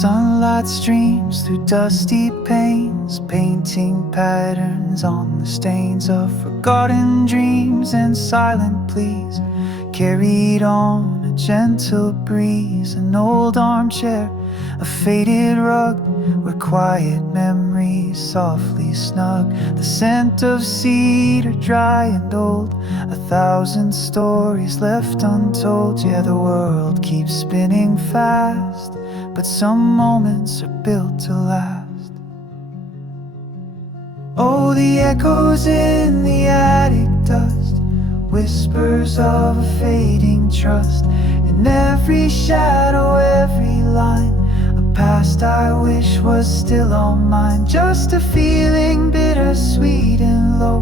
Sunlight streams through dusty panes, painting patterns on the stains of forgotten dreams and silent pleas. Carried on a gentle breeze, an old armchair, a faded rug, where quiet memories softly snug. The scent of cedar, dry and old, 1,000 stories left untold. Yeah, the world keeps spinning fast, but some moments are built to last. Oh, the echoes in the attic dust, whispers of a fading trust. In every shadow, every line, a past I wish was still all mine. Just a feeling bittersweet and low,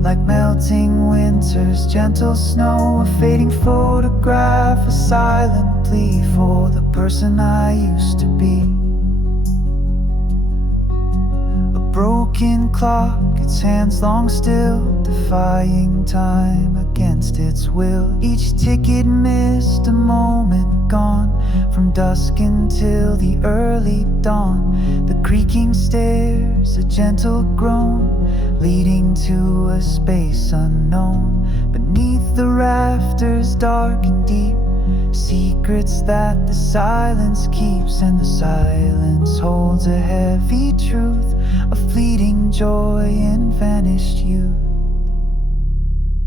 like melting winter's gentle snow. A fading photograph, a silent plea for the person I used to be. Broken clock, its hands long still, defying time against its will. Each ticket missed, a moment gone, from dusk until the early dawn. The creaking stairs, a gentle groan, leading to a space unknown. Beneath the rafters, dark and deep, secrets that the silence keeps. And the silence holds a heavy truth, a fleeting joy in vanished youth.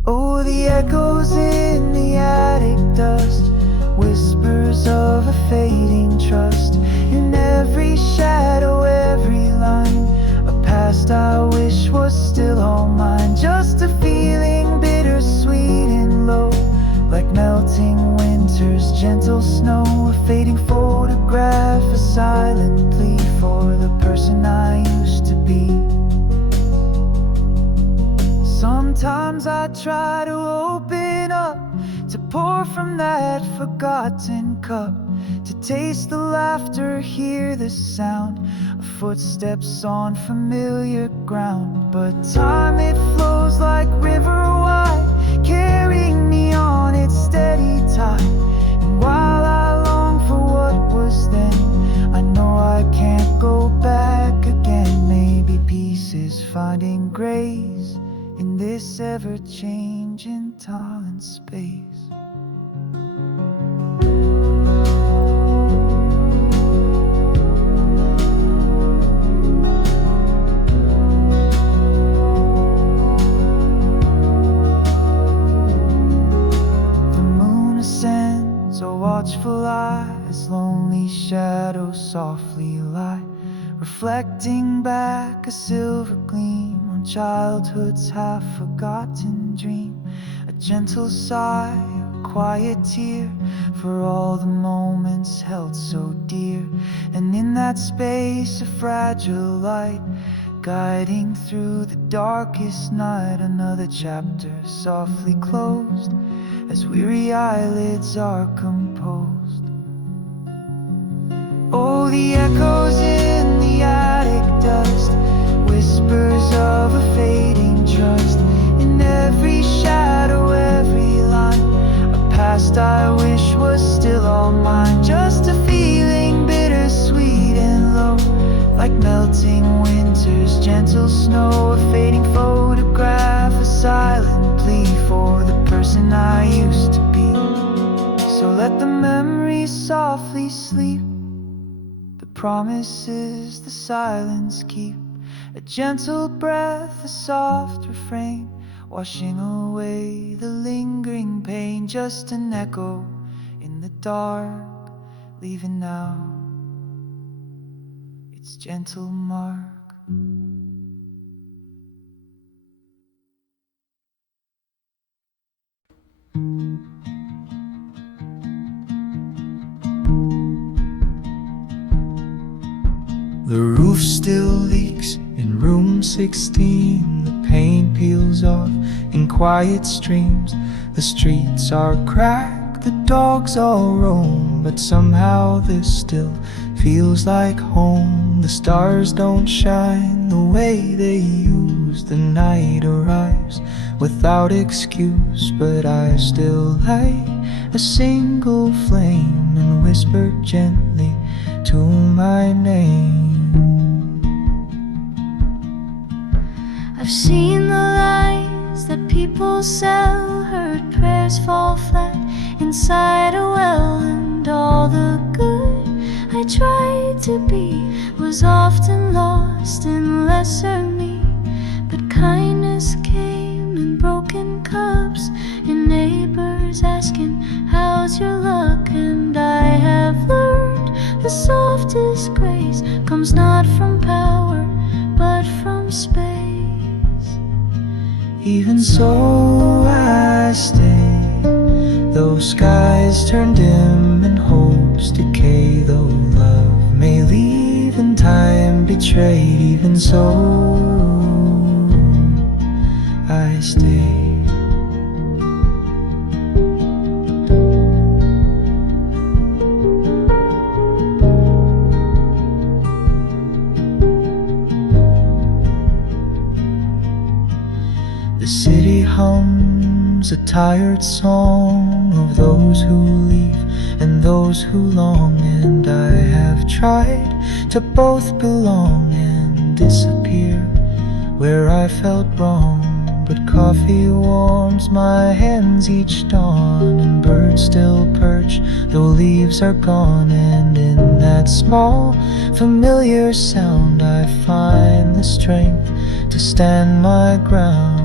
Oh, the echoes in the attic dust, whispers of a fading trust. In every shadow, every line, a past I wish was still all mine. Just a feeling bittersweet and low, like melting winter's gentle snow. A fading photograph, a silent plea for the person I used to be. Sometimes I try to open up, to pour from that forgotten cup, to taste the laughter, hear the sound of footsteps on familiar ground. But time, it flows like river wide, carrying me on its steady tide. And while I long for what was then, I know I can't go back again. Maybe peace is finding grace in this ever-changing time and space. Watchful eyes, lonely shadows softly lie, reflecting back a silver gleam on childhood's half-forgotten dream. A gentle sigh, a quiet tear, for all the moments held so dear. And in that space, a fragile light, guiding through the darkest night. Another chapter softly closed, as weary eyelids are composed. Oh, the echoes in the attic dust, whispers of a fading trust. In every shadow, every line, a past I wish was still all mine. Just a feeling bittersweet and low, like melting winter's gentle snow. A fading photograph, a silent plea for the person I used to be. So let the memories softly sleep, the promises the silence keep. A gentle breath, a soft refrain, washing away the lingering pain. Just an echo in the dark, leaving now its gentle mark. The roof still leaks in room 16. The paint peels off in quiet streams. The streets are cracked, the dogs all roam, but somehow this still feels like home. The stars don't shine the way they used. The night arrives without excuse, but I still light a single flame and whisper gently, to my name. I've seen the lies that people sell, heard prayers fall flat inside a well, and all the good I tried to be was often lost in lesser me. But kindness came in broken cups, in neighbors asking, how's your luck? And I have learned the softest grace comes not from power, but from space. Even so I stay, though skies turn dim and hopes decay, though love may leave and time betrayed. Even so I stay. The city hums a tired song of those who leave and those who long, and I have tried to both belong and disappear where I felt wrong. But coffee warms my hands each dawn, and birds still perch though leaves are gone, and in that small familiar sound I find the strength to stand my ground.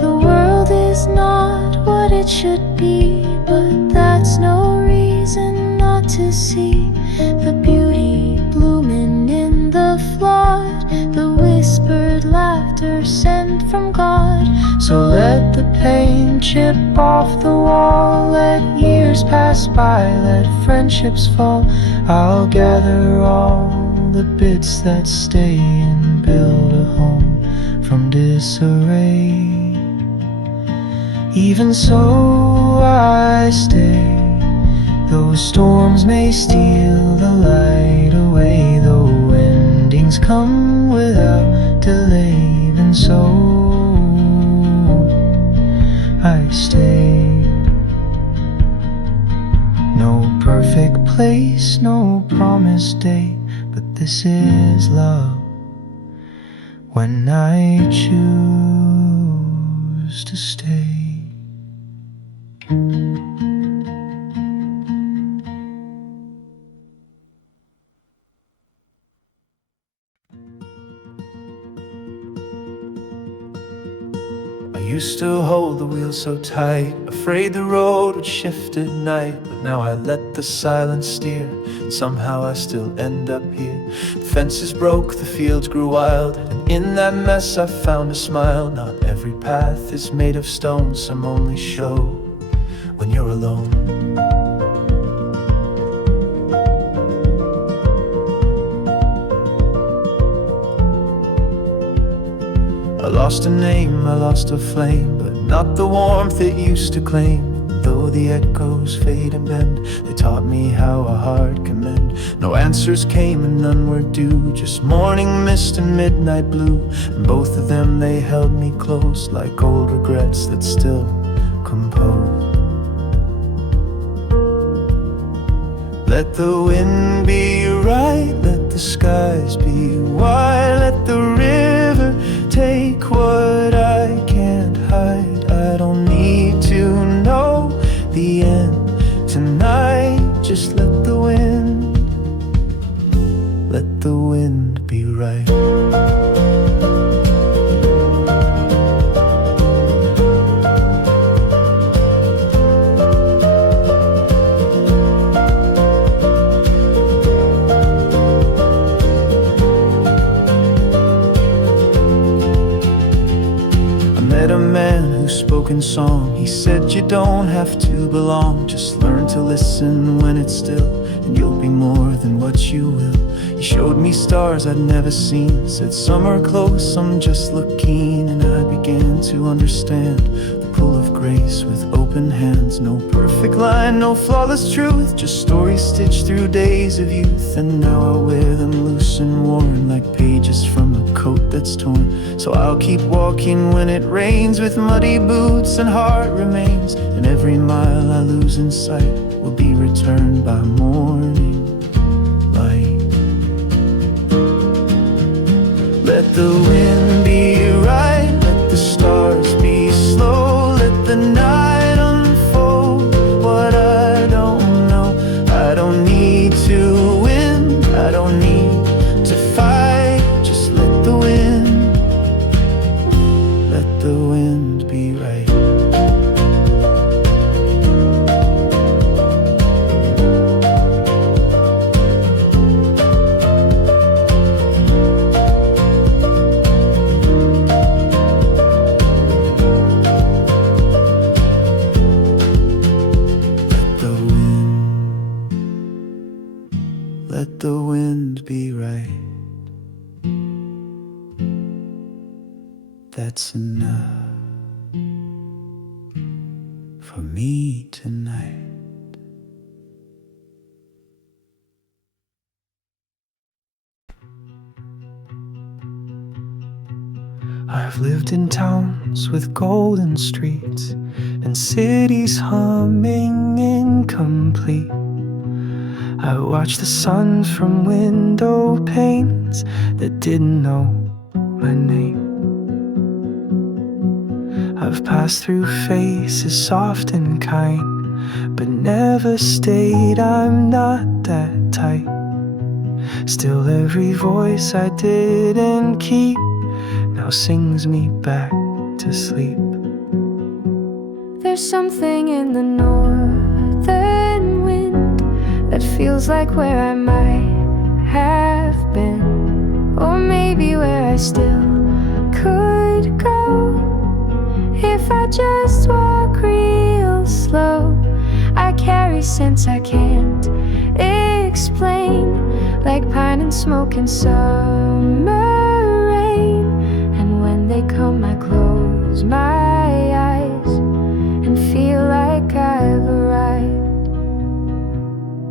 The world is not what it should be, but that's no reason not to see the beauty blooming in the flood, the whispered laughter sent from God. So let the pain chip off the wall, let years pass by, let friendships fall. I'll gather all the bits that stay and build a home from disarray. Even so I stay, though storms may steal the light away, though endings come without delay. Even so I stay. No perfect place, no promised day, but this is love when I choose to stay. I used to hold the wheel so tight, afraid the road would shift at night. But now I let the silence steer, and somehow I still end up here. The fences broke, the fields grew wild, and in that mess I found a smile. Not every path is made of stone, some only show when you're alone. I lost a name, I lost a flame, but not the warmth it used to claim. Though the echoes fade and bend, they taught me how a heart can mend. No answers came and none were due, just morning mist and midnight blue. And both of them they held me close, like old regrets that still compose. Let the wind be right, let the skies be wide, let the river take what I can't hide. I don't need to know the end tonight. Just let the wind be right. Met a man who spoke in song. He said you don't have to belong, just learn to listen when it's still, and you'll be more than what you will. He showed me stars I'd never seen, said some are close, some just look keen, and I began to understand the pull of grace with open hands. No perfect line, no flawless truth, just stories stitched through days of youth. And now I wear them loose and worn, like pages from a coat that's torn. So I'll keep walking when it rains, with muddy boots and heart remains. And every mile I lose in sight will be returned by morning light. Let the wind be right, let the stars be slow, let the night unfold what I don't know. I don't need to win, I don't need to fight, just let the wind be right. Let the wind be right. That's enough for me tonight. I've lived in towns with golden streets and cities humming incomplete. I watched the sun from window panes that didn't know my name. I've passed through faces soft and kind, but never stayed, I'm not that type. Still every voice I didn't keep now sings me back to sleep. There's something in the northern wind that feels like where I might have been, or maybe where I still could go if I just walk real slow. I carry scents I can't explain, like pine and smoke and summer rain. And when they come I close my eyes and feel like I've arrived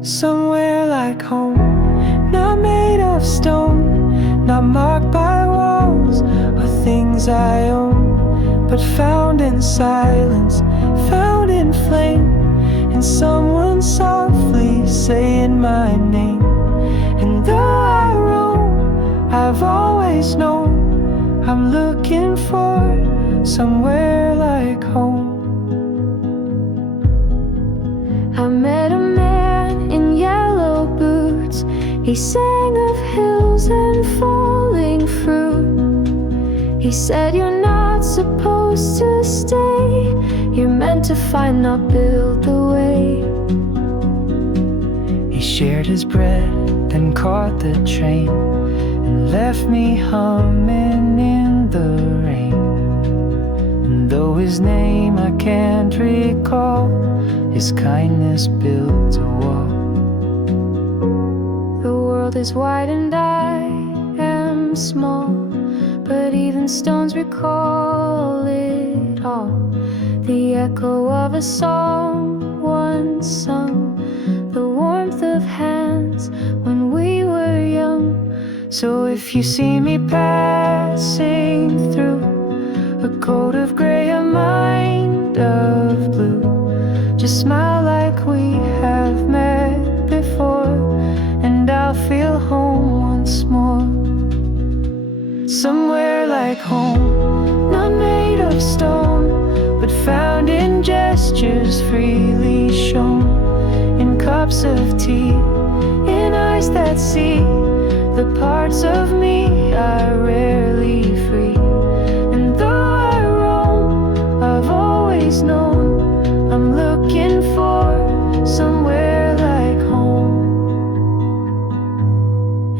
somewhere like home, not made of stone, not marked by walls or things I own, but found in silence, found in flame, and someone softly saying my name. And though I roam, I've always known I'm looking for somewhere like home. I met a man in yellow boots. He sang of hills and falling fruit. He said, "You're not supposed to stay. You're meant to find, not build the way." He shared his bread, then caught the train and left me humming in the rain. And though his name I can't recall, his kindness built a wall. The world is wide and I am small, but even stones recall it all. The echo of a song once sung, the warmth of hands when we were young. So if you see me passing through, a coat of gray, a mind of blue, just smile like we have met before, and I'll feel home once more. Somewhere like home, not made of stone, but found in gestures freely shown, in cups of tea, in eyes that see the parts of me I rarely free. And though I roam, I've always known I'm looking for somewhere like home.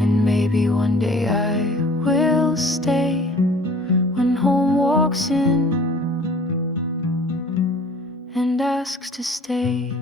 And maybe one day I will stay when home walks in and asks to stay.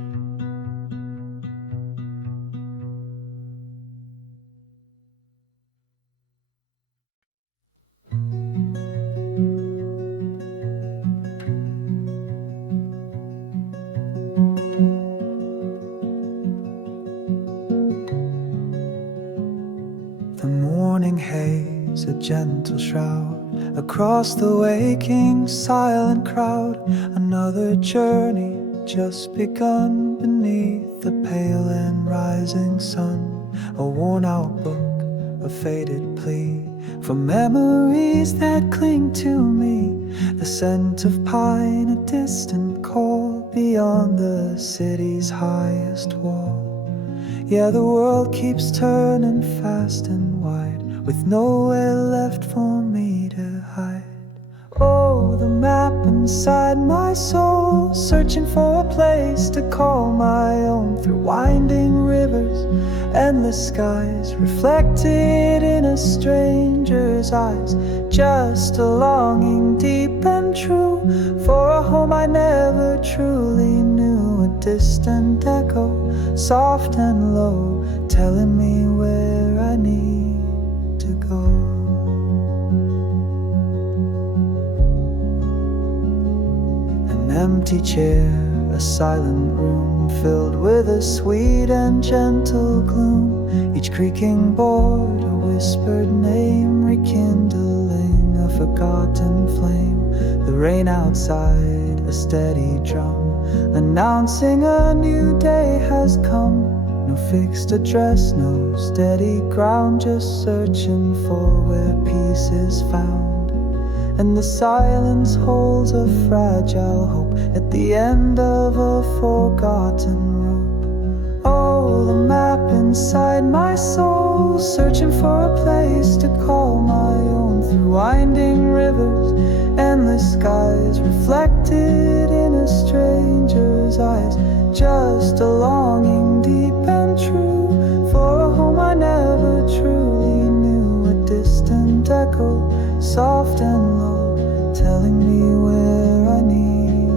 gentle shroud. Across the waking silent crowd, another journey just begun beneath the pale and rising sun. A worn-out book, a faded plea for memories that cling to me. The scent of pine, a distant call beyond the city's highest wall. Yeah, the world keeps turning fast and wide, with nowhere left for me to hide. Oh, the map inside my soul, searching for a place to call my own. Through winding rivers, endless skies, reflected in a stranger's eyes. Just a longing deep and true, for a home I never truly knew. A distant echo, soft and low, telling me where I need to go. An empty chair, a silent room filled with a sweet and gentle gloom. Each creaking board, a whispered name, rekindling a forgotten flame. The rain outside, a steady drum, announcing a new day has come. No fixed address, no steady ground, just searching for where peace is found. And the silence holds a fragile hope at the end of a forgotten rope. Oh, the map inside my soul, searching for a place to call my own. Through winding rivers, endless skies, reflected in a stranger's eyes. Just a longing deep and true, for a home I never truly knew. A distant echo, soft and low, telling me where I need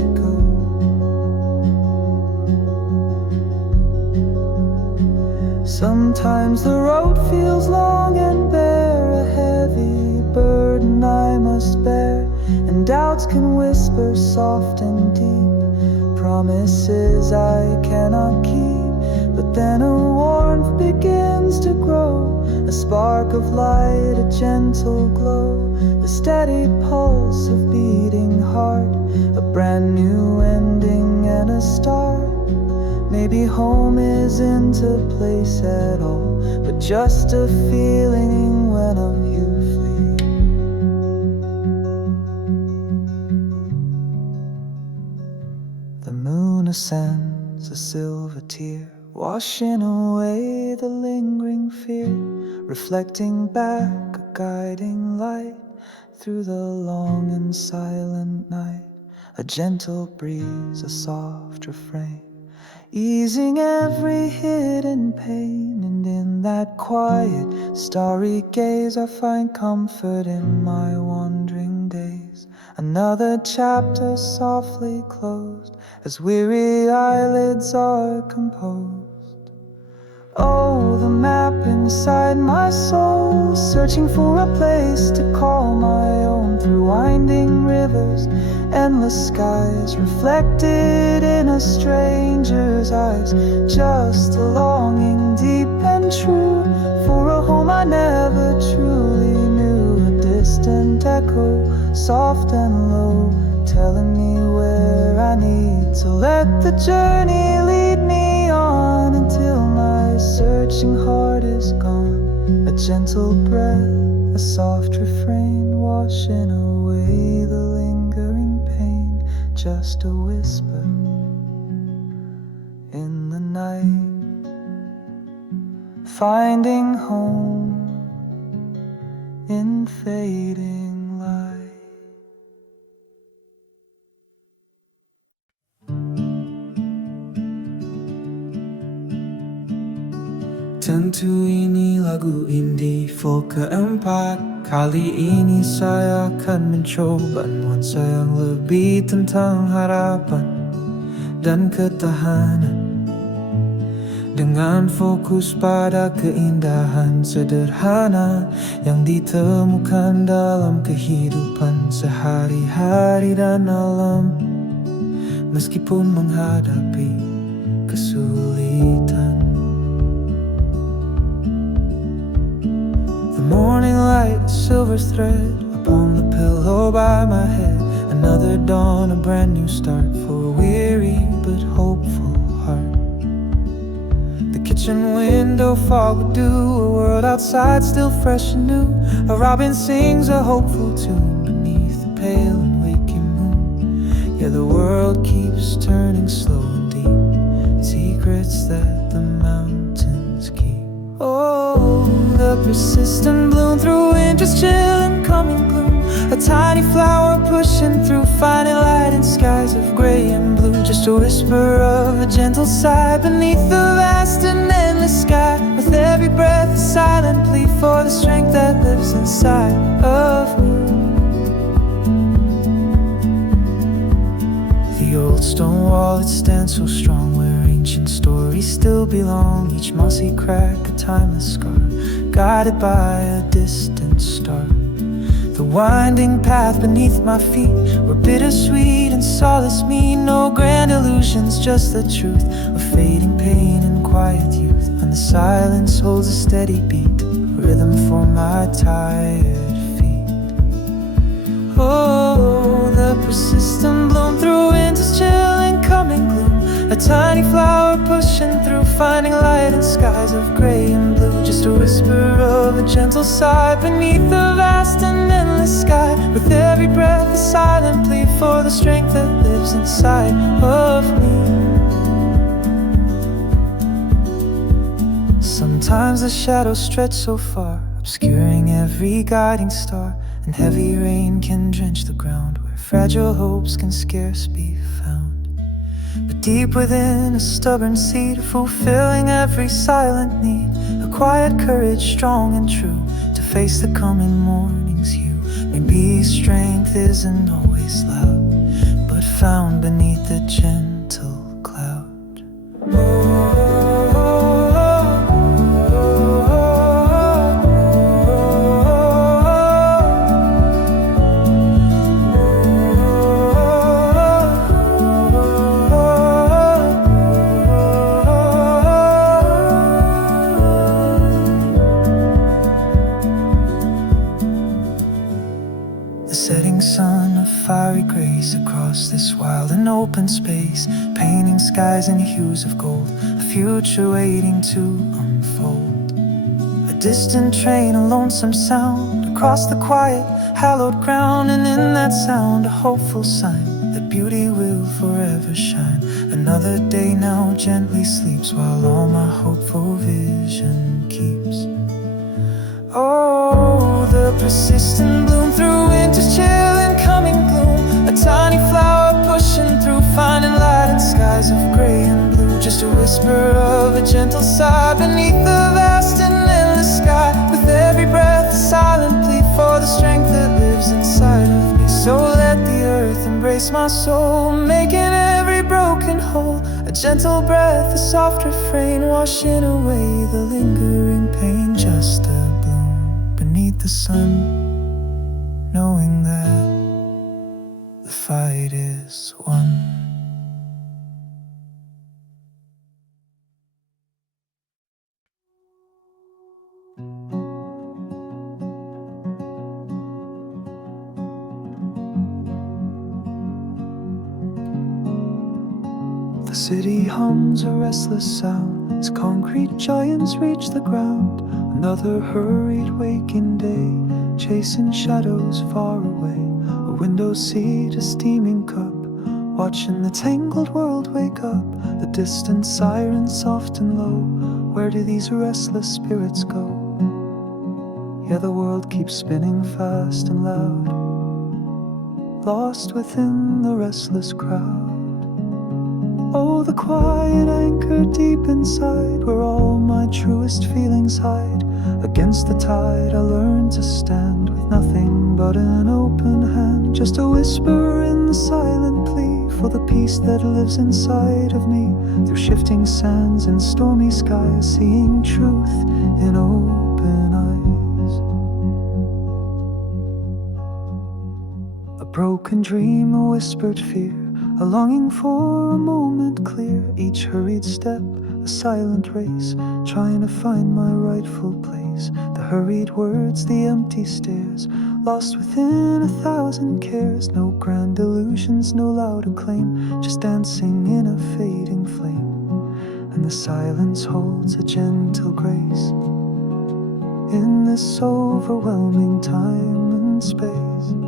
to go. Sometimes the road feels long and bare, a heavy burden I must bear, and doubts can whisper soft and deep, promises I cannot keep. But then a warmth begins to grow, a spark of light, a gentle glow, the steady pulse of beating heart, a brand new ending and a start. Maybe home isn't a place at all, but just a feeling when of you flee. The moon ascends, a silver tear, washing away the lingering fear, reflecting back a guiding light through the long and silent night. A gentle breeze, a soft refrain, easing every hidden pain. And in that quiet, starry gaze, I find comfort in my wandering days. Another chapter softly closed, as weary eyelids are composed. Oh, the map inside my soul, searching for a place to call my own. Through winding rivers, endless skies, reflected in a stranger's eyes. Just a longing deep and true, for a home I never truly knew. A distant echo, soft and low, telling me where I need to let the journey lead me on, until my searching heart is gone. A gentle breath, a soft refrain, washing away the lingering pain. Just a whisper in the night, finding home in fading light. Tentu ini lagu indie folk keempat. Kali ini saya akan mencoba nuansa yang lebih tentang harapan dan ketahanan, dengan fokus pada keindahan sederhana yang ditemukan dalam kehidupan sehari-hari dan alam. Meskipun menghadapi kesulitan, the morning light, a silver thread upon the pillow by my head. Another dawn, a brand new start for a weary but hopeful heart. The kitchen window fog with dew, a world outside still fresh and new. A robin sings a hopeful tune beneath the pale and waking moon. Yeah, the world keeps turning slow and deep, secrets that the mountains keep. Oh, the persistent bloom through winter's chill and coming gloom. A tiny flower pushing through, finding light in skies of gray and blue. Just a whisper of a gentle sigh beneath the vast and endless sky. With every breath a silent plea for the strength that lives inside of me. The old stone wall, it stands so strong, where ancient stories still belong. Each mossy crack a timeless scar, guided by a distant star. The winding path beneath my feet, where bittersweet and solace meet. No grand illusions, just the truth of fading pain and quiet youth. And the silence holds a steady beat, rhythm for my tired feet. Oh, the persistent bloom through winter's chill and coming gloom. A tiny flower pushing through, finding light in skies of gray and blue. Just a whisper of a gentle sigh beneath the vast and endless sky. With every breath a silent plea for the strength that lives inside of me. Sometimes the shadows stretch so far, obscuring every guiding star. And heavy rain can drench the ground, where fragile hopes can scarce be found. But deep within, a stubborn seed, fulfilling every silent need. A quiet courage, strong and true, to face the coming morning's hue. Maybe strength isn't always loud, but found beneath the gentle cloud. The setting sun of fiery grace across this wild and open space, painting skies in hues of gold, a future waiting to unfold. A distant train, a lonesome sound across the quiet, hallowed ground. And in that sound, a hopeful sign that beauty will forever shine. Another day now gently sleeps, while all my hopeful vision keeps. Oh, the persistent bloom through winter's chill and coming gloom. A tiny flower pushing through, finding light in skies of gray and blue. Just a whisper of a gentle sigh beneath the vast and endless sky. With every breath a silent plea for the strength that lives inside of me. So let the earth embrace my soul, making every broken whole. A gentle breath, a soft refrain, washing away the lingering pain. Just a beneath the sun, knowing that the fight is won. The city hums a restless sound as concrete giants reach the ground. Another hurried waking day, chasing shadows far away. A window seat, a steaming cup, watching the tangled world wake up. The distant sirens soft and low, where do these restless spirits go? Yeah, the world keeps spinning fast and loud, lost within the restless crowd. Oh, the quiet anchor deep inside, where all my truest feelings hide. Against the tide I learned to stand, with nothing but an open hand. Just a whisper in the silent plea for the peace that lives inside of me. Through shifting sands and stormy skies, seeing truth in open eyes. A broken dream, a whispered fear, a longing for a moment clear. Each hurried step, a silent race, trying to find my rightful place. The hurried words, the empty stares, lost within 1,000 cares. No grand illusions, no loud acclaim, just dancing in a fading flame. And the silence holds a gentle grace in this overwhelming time and space.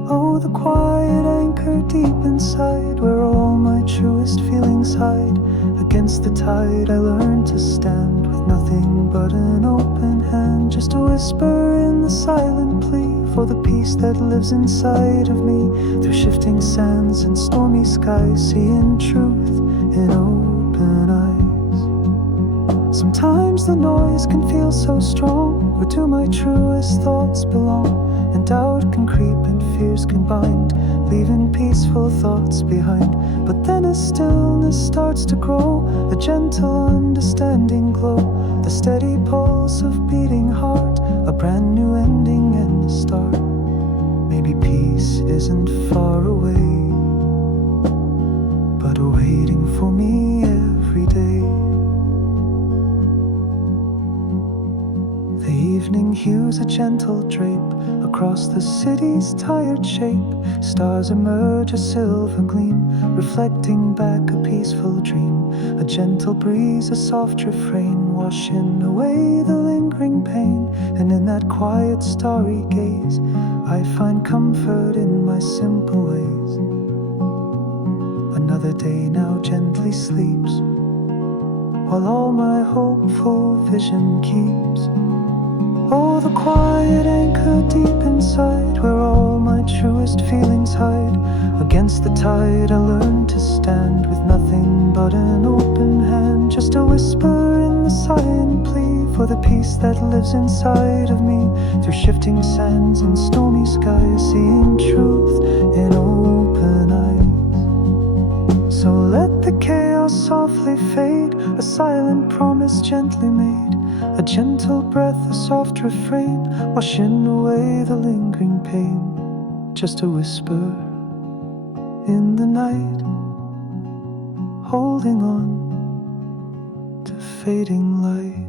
Oh, the quiet anchor deep inside, where all my truest feelings hide. Against the tide I learned to stand, with nothing but an open hand. Just a whisper in the silent plea for the peace that lives inside of me. Through shifting sands and stormy skies, seeing truth in open eyes. Sometimes the noise can feel so strong, where do my truest thoughts belong? And doubt can creep and fears can bind, leaving peaceful thoughts behind. But then a stillness starts to grow, a gentle understanding glow, the steady pulse of beating heart, a brand new ending and a start. Maybe peace isn't far away, but waiting for me every day. The evening hues a gentle drape across the city's tired shape. Stars emerge, a silver gleam, reflecting back a peaceful dream. A gentle breeze, a soft refrain, washing away the lingering pain. And in that quiet starry gaze, I find comfort in my simple ways. Another day now gently sleeps, while all my hopeful vision keeps. Oh, the quiet anchor deep inside, where all my truest feelings hide. Against the tide I learned to stand, with nothing but an open hand. Just a whisper in the silent plea for the peace that lives inside of me. Through shifting sands and stormy skies, seeing truth in open eyes. So let the chaos softly fade, a silent promise gently made. A gentle breath, a soft refrain, washing away the lingering pain. Just a whisper in the night, holding on to fading light.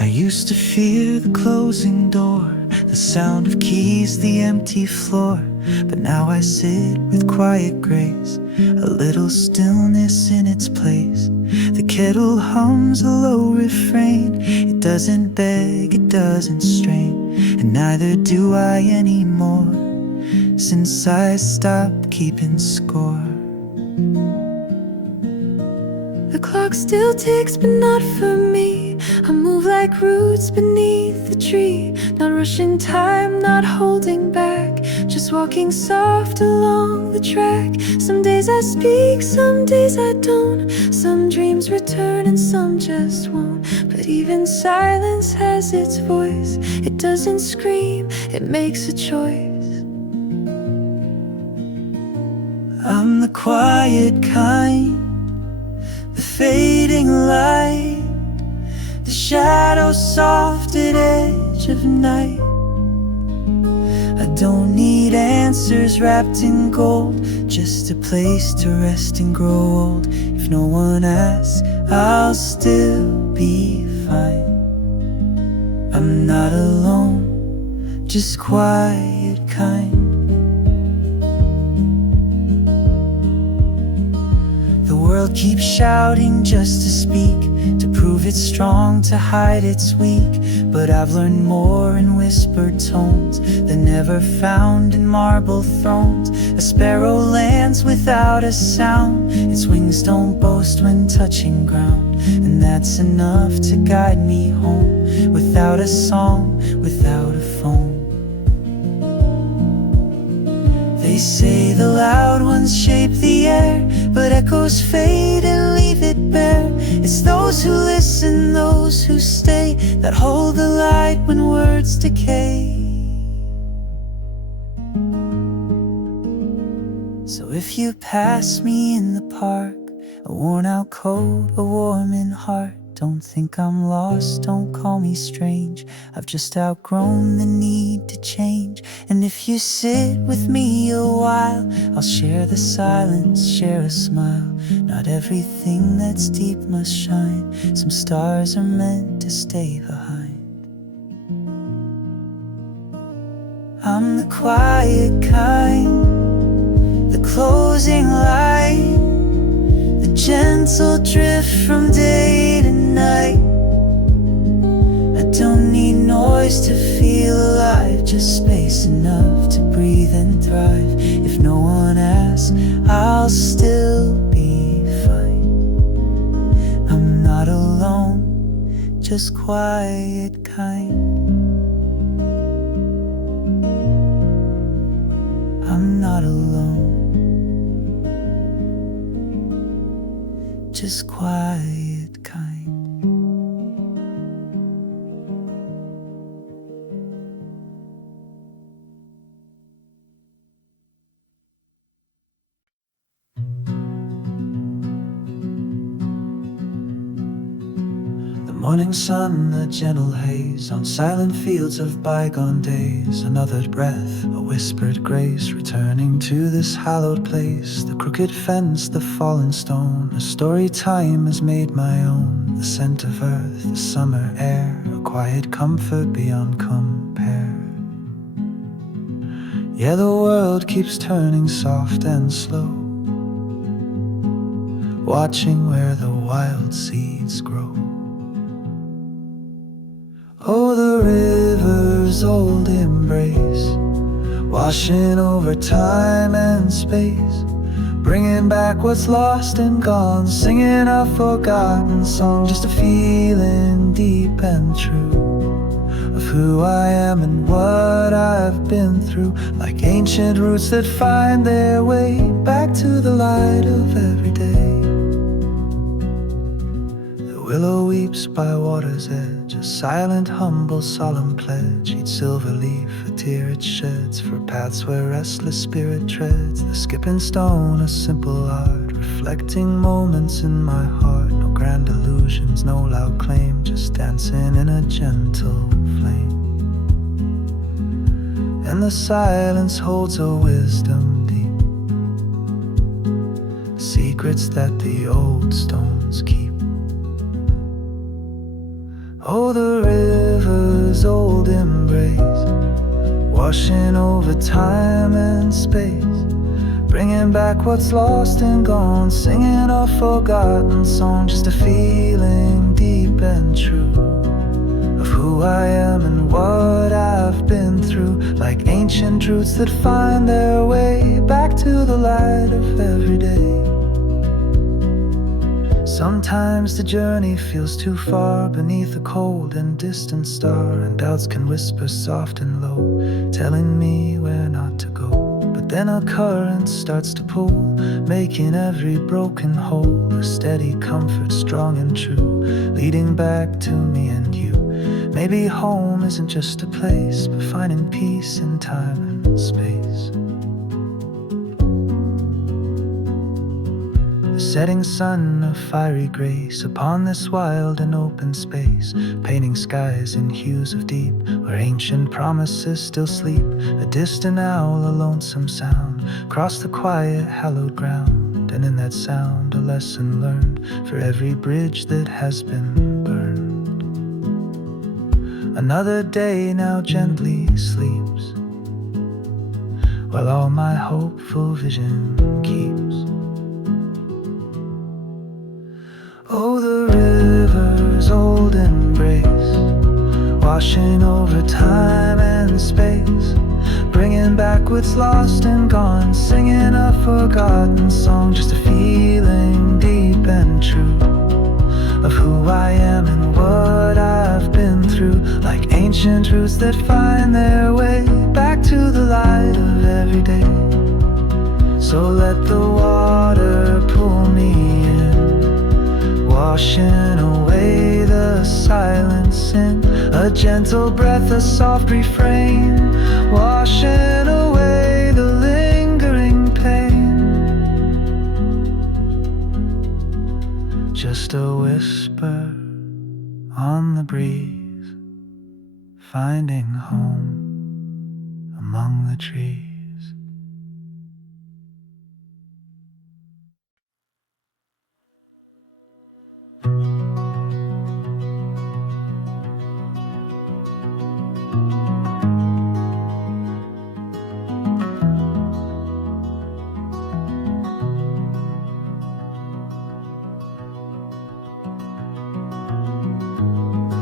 I used to fear the closing door, the sound of keys, the empty floor. But now I sit with quiet grace, a little stillness in its place. The kettle hums a low refrain, it doesn't beg, it doesn't strain, and neither do I anymore, since I stopped keeping score. The clock still ticks, but not for me. I move like roots beneath the tree, not rushing time, not holding back, just walking soft along the track. Some days I speak, some days I don't, some dreams return and some just won't. But even silence has its voice, it doesn't scream, it makes a choice. I'm the quiet kind, the fading light, the shadow soft at edge of night. I don't need answers wrapped in gold, just a place to rest and grow old. If no one asks, I'll still be fine. I'm not alone, just quiet kind. The world keeps shouting just to speak, to prove it's strong, to hide it's weak. But I've learned more in whispered tones than ever found in marble thrones. A sparrow lands without a sound, its wings don't boast when touching ground. And that's enough to guide me home, without a song, without a phone. They say the loud ones shape the air, but echoes fade and leave it bare. It's those who listen, those who stay, that hold the light when words decay. So if you pass me in the park, a worn out coat, a warm in heart, Don't think I'm lost, don't call me strange. I've just outgrown the need to change. And if you sit with me a while, I'll share the silence, share a smile. Not everything that's deep must shine. Some stars are meant to stay behind. I'm the quiet kind, the closing light, the gentle drift from day to night. I don't need noise to feel alive, just space enough to breathe and thrive. If no one asks, I'll still be fine. I'm not alone, just quiet kind. I'm not alone, just quiet kind. The morning sun, the gentle haze on silent fields of bygone days. Another breath, a whispered grace, returning to this hallowed place. The crooked fence, the fallen stone, a story time has made my own. The scent of earth, the summer air, a quiet comfort beyond compare. Yeah, the world keeps turning soft and slow, watching where the wild seeds grow. Oh, the river's old embrace, washing over time and space, bringing back what's lost and gone, singing a forgotten song, just a feeling deep and true of who I am and what I've been through, like ancient roots that find their way back to the light of every day. The willow weeps by water's edge, a silent, humble, solemn pledge. Each silver leaf, a tear it sheds, for paths where restless spirit treads. The skipping stone, a simple art, reflecting moments in my heart. No grand illusions, no loud claim, just dancing in a gentle flame. And the silence holds a wisdom deep, secrets that the old stones keep. Oh, the river's old embrace, washing over time and space, bringing back what's lost and gone, singing a forgotten song, just a feeling deep and true of who I am and what I've been through, like ancient roots that find their way back to the light of every day. Sometimes the journey feels too far beneath a cold and distant star, and doubts can whisper soft and low, telling me where not to go. But then a current starts to pull, making every broken hole a steady comfort, strong and true, leading back to me and you. Maybe home isn't just a place, but finding peace in time and space. The setting sun, a fiery grace upon this wild and open space, painting skies in hues of deep, where ancient promises still sleep. A distant owl, a lonesome sound, across the quiet hallowed ground, and in that sound a lesson learned for every bridge that has been burned. Another day now gently sleeps, while all my hopeful vision keeps. Oh, the river's old embrace, washing over time and space, bringing back what's lost and gone, singing a forgotten song, just a feeling deep and true of who I am and what I've been through, like ancient roots that find their way back to the light of every day. So let the water pull me in, washing away the silence in a gentle breath, a soft refrain, washing away the lingering pain. Just a whisper on the breeze, finding home among the trees.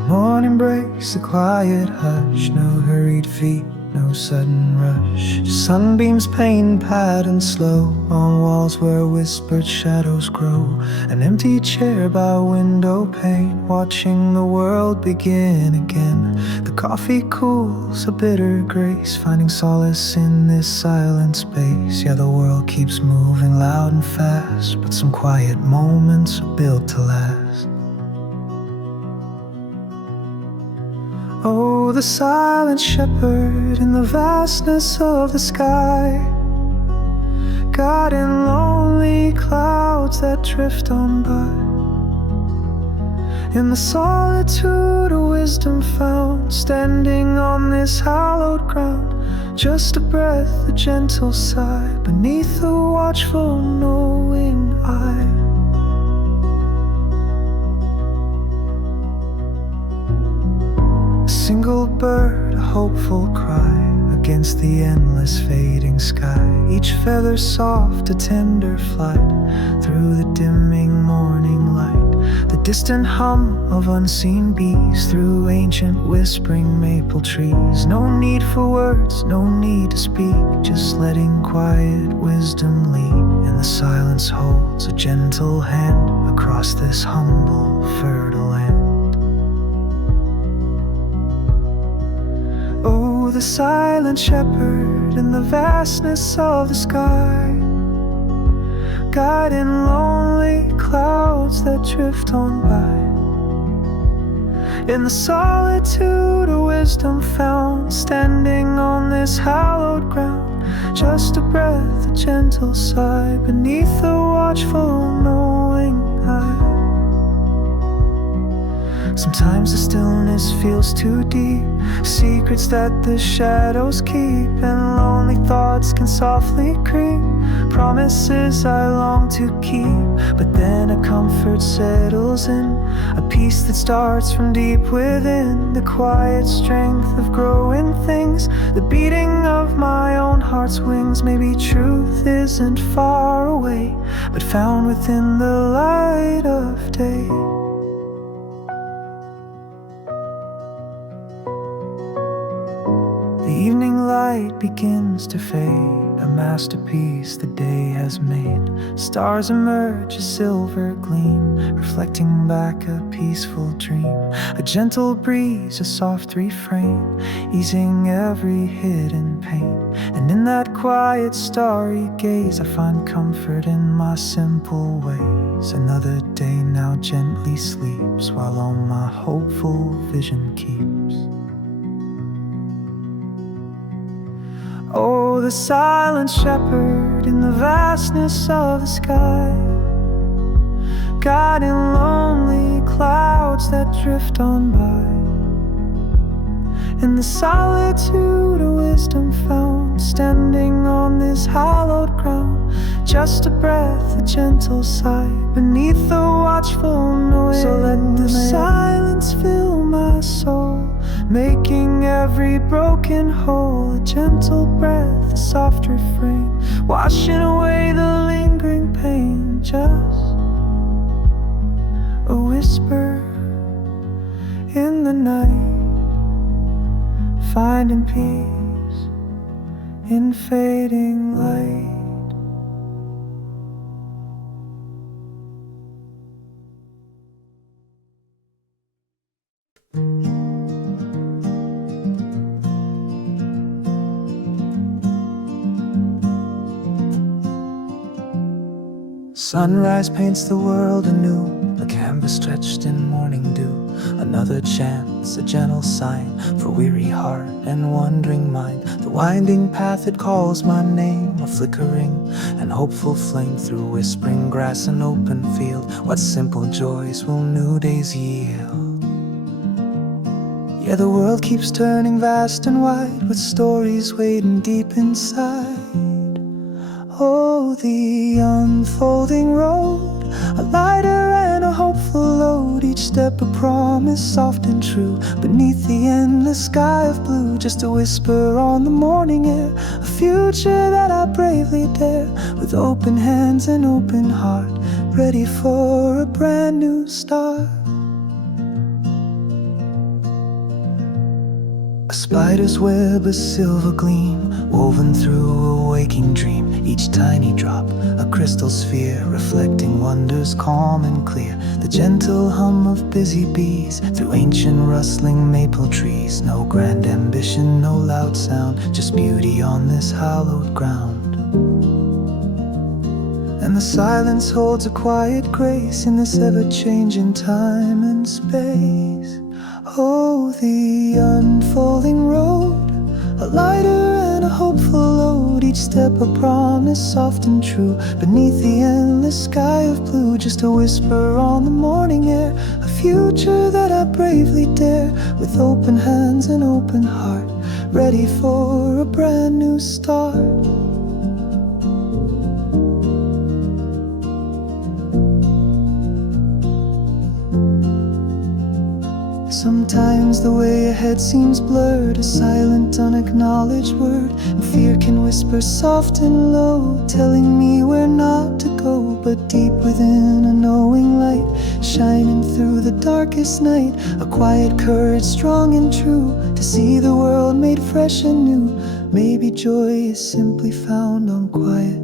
Morning breaks, a quiet hush, no hurried feet, no sudden rush. Just sunbeams paint patterns slow on walls where whispered shadows grow. An empty chair by window pane, watching the world begin again. The coffee cools, a bitter grace, finding solace in this silent space. Yeah, the world keeps moving loud and fast, but some quiet moments are built to last. Oh, the silent shepherd in the vastness of the sky, God in lonely clouds that drift on by. In the solitude of wisdom found, standing on this hallowed ground, just a breath, a gentle sigh, beneath the watchful knowing eye. A single bird, a hopeful cry, against the endless fading sky. Each feather soft, a tender flight, through the dimming morning light. The distant hum of unseen bees, through ancient whispering maple trees. No need for words, no need to speak, just letting quiet wisdom lead. And the silence holds a gentle hand across this humble, fertile land. Oh, the silent shepherd in the vastness of the sky, God in lonely clouds that drift on by. In the solitude of wisdom found, standing on this hallowed ground, just a breath, a gentle sigh, beneath the watchful knowing eye. Sometimes the stillness feels too deep, secrets that the shadows keep, and lonely thoughts can softly creep, promises I long to keep. But then a comfort settles in, a peace that starts from deep within, the quiet strength of growing things, the beating of my own heart's wings. Maybe truth isn't far away, but found within the light of day. The evening light begins to fade, a masterpiece the day has made. Stars emerge, a silver gleam, reflecting back a peaceful dream. A gentle breeze, a soft refrain, easing every hidden pain. And in that quiet starry gaze, I find comfort in my simple ways. Another day now gently sleeps, while all my hopeful vision keeps. Oh, the silent shepherd in the vastness of the sky, God in lonely clouds that drift on by. In the solitude of wisdom found, standing on this hallowed ground, just a breath, a gentle sigh, beneath the watchful noise. So let the silence fill my soul, making every broken hole a gentle breath, a soft refrain, washing away the lingering pain. Just a whisper in the night, finding peace in fading light. Sunrise paints the world anew, a canvas stretched in morning dew. Another chance, a gentle sign for weary heart and wandering mind. The winding path that calls my name, a flickering and hopeful flame through whispering grass and open field. What simple joys will new days yield? Yeah, the world keeps turning vast and wide, with stories waiting deep inside. Oh, the unfolding road, a lighter and a hopeful load, each step a promise soft and true. Beneath the endless sky of blue, just a whisper on the morning air, a future that I bravely dare, with open hands and open heart, ready for a brand new start. A spider's web, a silver gleam, woven through a waking dream. Each tiny drop, a crystal sphere, reflecting wonders calm and clear. The gentle hum of busy bees, through ancient rustling maple trees. No grand ambition, no loud sound, just beauty on this hallowed ground. And the silence holds a quiet grace in this ever-changing time and space. Oh, the unfolding road, a lighter and a hopeful load, each step a promise soft and true. Beneath the endless sky of blue, just a whisper on the morning air, a future that I bravely dare, with open hands and open heart, ready for a brand new start. Sometimes the way ahead seems blurred, a silent, unacknowledged word, and fear can whisper soft and low, telling me where not to go. But deep within, a knowing light, shining through the darkest night, a quiet courage, strong and true, to see the world made fresh and new. Maybe joy is simply found on quiet,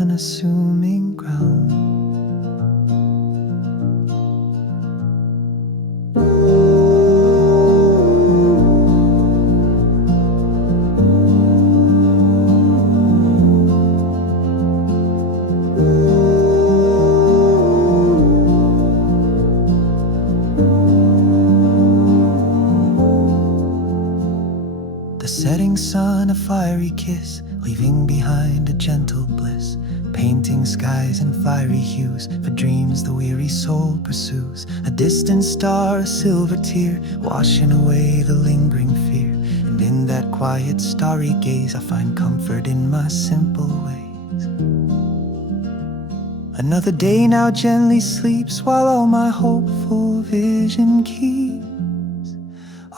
unassuming ground. The setting sun, a fiery kiss, leaving behind a gentle bliss, painting skies in fiery hues, for dreams the weary soul pursues. A distant star, a silver tear, washing away the lingering fear. And in that quiet starry gaze, I find comfort in my simple ways. Another day now gently sleeps, while all my hopeful vision keeps.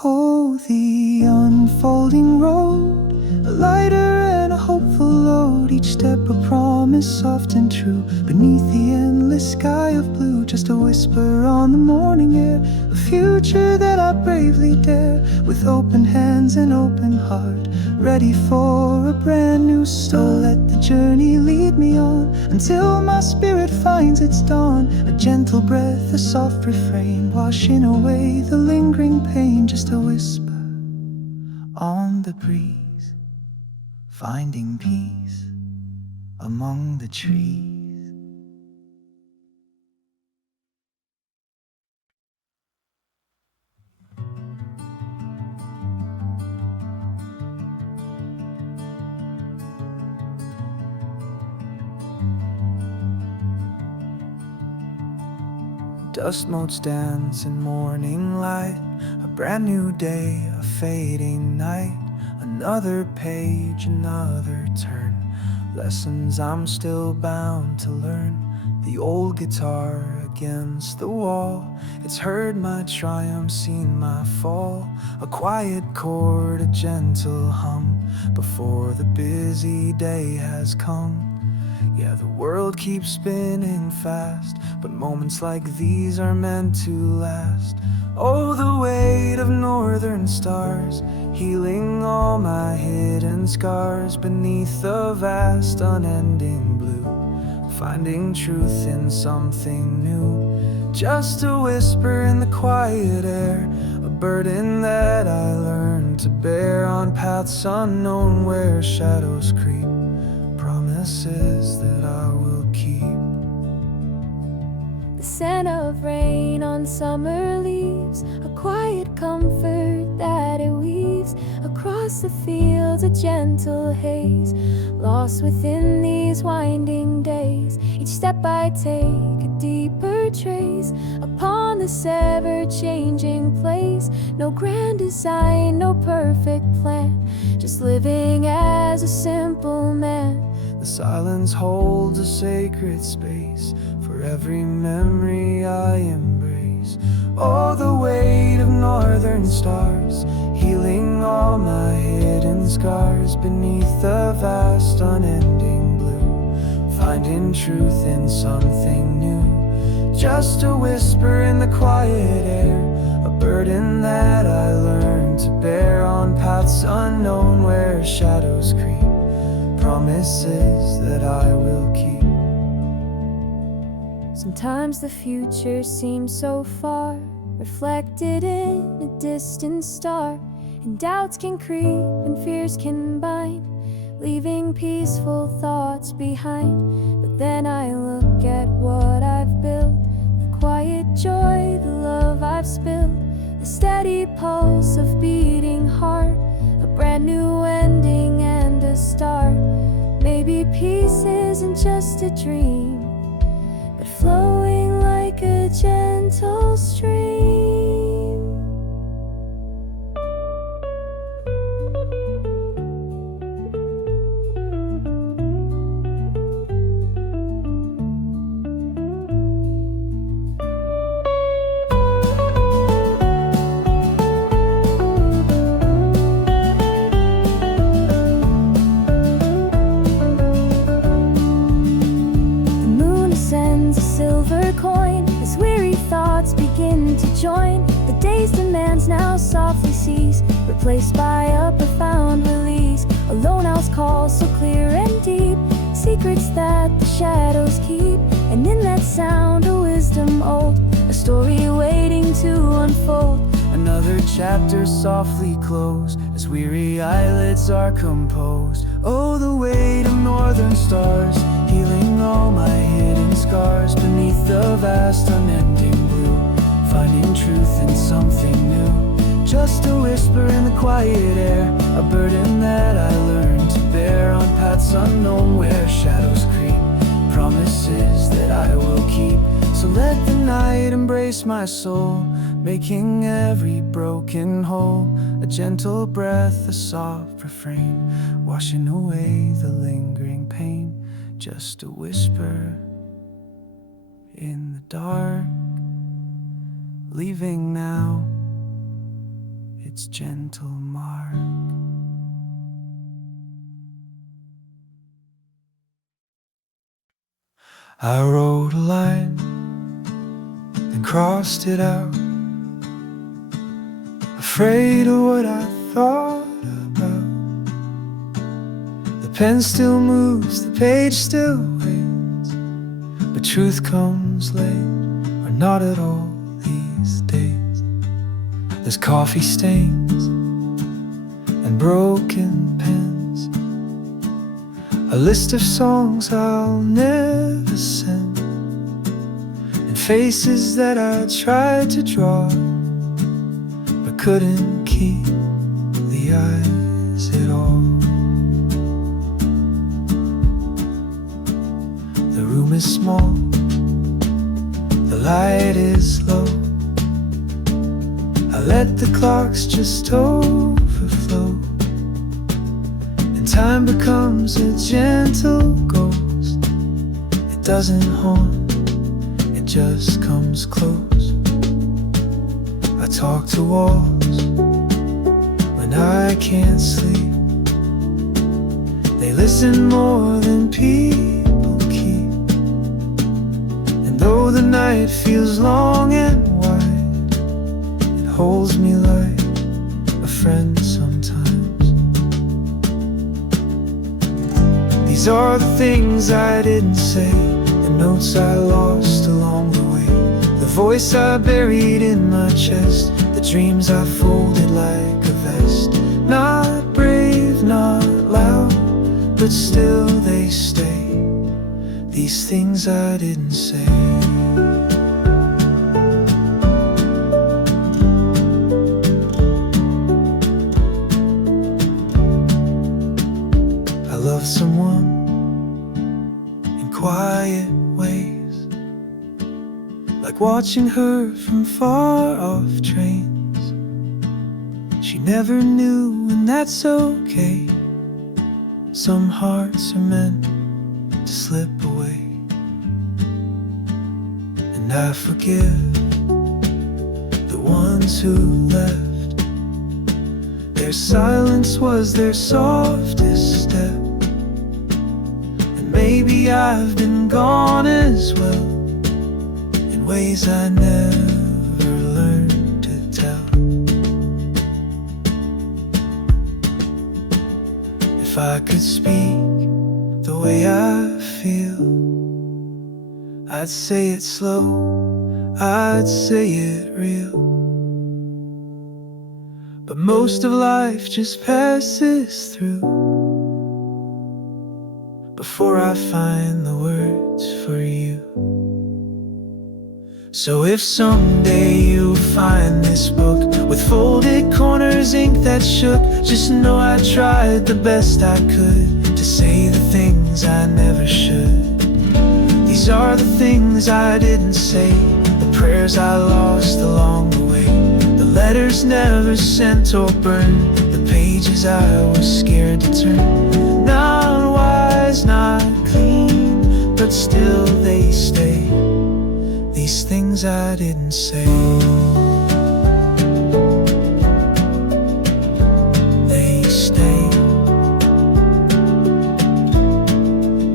Oh, the unfolding road, a lighter and a hopeful load, each step a promise soft and true. Beneath the endless sky of blue, just a whisper on the morning air, a future that I bravely dare, with open hands and open heart, ready for a brand new start. So let the journey lead me on, until my spirit finds its dawn. A gentle breath, a soft refrain, washing away the lingering pain. Just a whisper on the breeze, finding peace among the trees. Dust motes dance in morning light, a brand new day, a fading night. Another page, another turn, lessons I'm still bound to learn. The old guitar against the wall, it's heard my triumph, seen my fall. A quiet chord, a gentle hum, before the busy day has come. Yeah, the world keeps spinning fast, but moments like these are meant to last. Oh, the weight of northern stars, healing all my hidden scars. Beneath the vast, unending blue, finding truth in something new. Just a whisper in the quiet air, a burden that I learned to bear on paths unknown where shadows creep. Promises that I will keep. The scent of rain on summer leaves, a quiet comfort that it weaves. Across the fields a gentle haze, lost within these winding days. Each step I take a deeper trace upon on this ever-changing place. No grand design, no perfect plan, just living as a simple man. The silence holds a sacred space for every memory I embrace. Oh, the weight of northern stars, healing all my hidden scars beneath the vast unending blue, finding truth in something new. Just a whisper in the quiet air, a burden that I learned to bear on paths unknown where shadows creep, promises that I will keep. Sometimes the future seems so far, reflected in a distant star, and doubts can creep and fears can bind, leaving peaceful thoughts behind. But then I look at what I've built, the quiet joy, the love I've spilled, the steady pulse of beating heart, a brand new ending and a start. Maybe peace isn't just a dream, but flowing like a gentle stream. Begin to join, the day's demands now softly cease, replaced by a profound release. A lone house calls so clear and deep, secrets that the shadows keep, and in that sound a wisdom old, a story waiting to unfold. Another chapter softly closed as weary eyelids are composed. Oh, the weight of northern stars, healing all my hidden scars beneath the vast unending blue, finding truth in something new. Just a whisper in the quiet air, a burden that I learned to bear on paths unknown where shadows creep, promises that I will keep. So let the night embrace my soul, making every broken whole. A gentle breath, a soft refrain, washing away the lingering pain. Just a whisper in the dark, leaving now its gentle mark. I wrote a line, then crossed it out, afraid of what I thought about. The pen still moves, the page still waits, but truth comes late, or not at all these days. There's coffee stains and broken pens, a list of songs I'll never send, and faces that I tried to draw but couldn't keep the eyes at all. The room is small, the light is low, I let the clocks just overflow, and time becomes a gentle ghost. It doesn't haunt, it just comes close. I talk to walls when I can't sleep, they listen more than people keep. And though the night feels long and wide, it holds me like a friend sometimes. These are the things I didn't say, the notes I lost along the way, the voice I buried in my chest, the dreams I folded like a vest. Not brave, not loud, but still they stay, these things I didn't say. I love someone in quiet ways, like water watching her from far off trains. She never knew, and that's okay. Some hearts are meant to slip away. And I forgive the ones who left. Their silence was their softest step. And maybe I've been gone as well, in ways I never learned to tell. If I could speak the way I feel, I'd say it slow, I'd say it real. But most of life just passes through before I find the words for you. So if someday you find this book with folded corners, ink that shook, just know I tried the best I could to say the things I never should. These are the things I didn't say, the prayers I lost along the way, the letters never sent or burned, the pages I was scared to turn. Not wise, not clean, but still they stay. These things I didn't say, they stay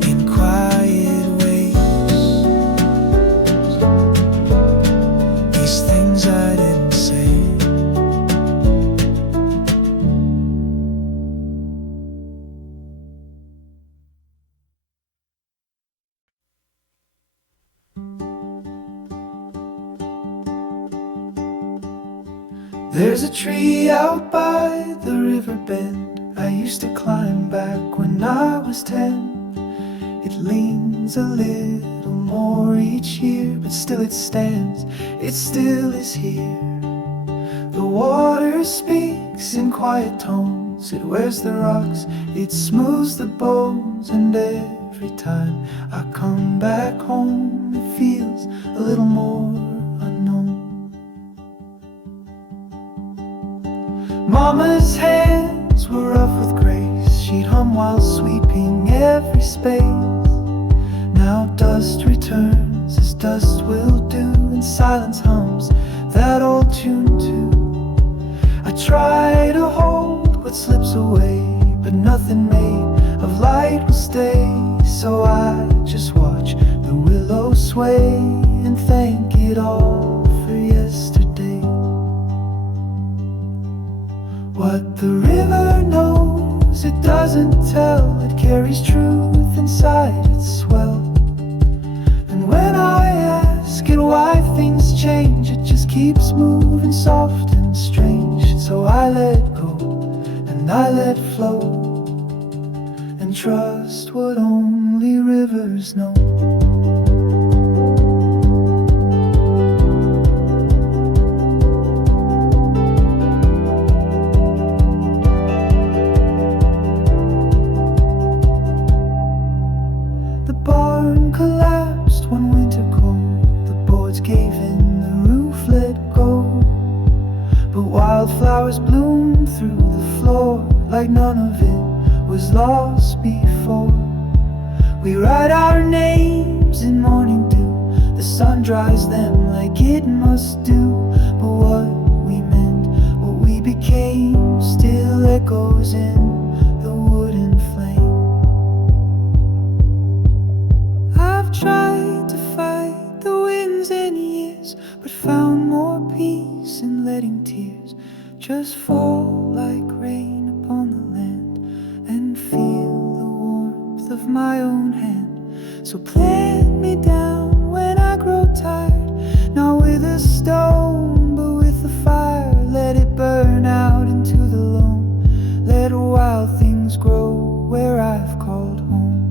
in quiet ways. These things I didn't say. There's a tree out by the riverbend I used to climb back when I was 10. It leans a little more each year, but still it stands, it still is here. The water speaks in quiet tones, it wears the rocks, it smooths the bones, and every time I come back home it feels a little more unknown. Mama's hands were rough with grace, she'd hum while sweeping every space. Now dust returns as dust will do, and silence hums that old tune too. I try to hold what slips away, but nothing made of light will stay. So I just watch the willow sway and thank it all for yesterday. What the river knows, it doesn't tell, it carries truth inside its swell. And when I ask it why things change, it just keeps moving soft and strange. So I let go and I let flow and trust what only rivers know. The barn collapsed one winter cold, the boards gave in, the roof let go. But wildflowers bloomed through the floor like none of it was lost before. We write our names in morning dew, the sun dries them like it must do. But what we meant, what we became, still echoes in the wooden flame. I've tried to fight the winds and years, but found more peace in letting tears just fall like rain upon the land and feel the warmth of my own hand. So plant me down when I grow tired, not with a stone but with a fire. Let it burn out into the loam, let wild things grow where I've called home.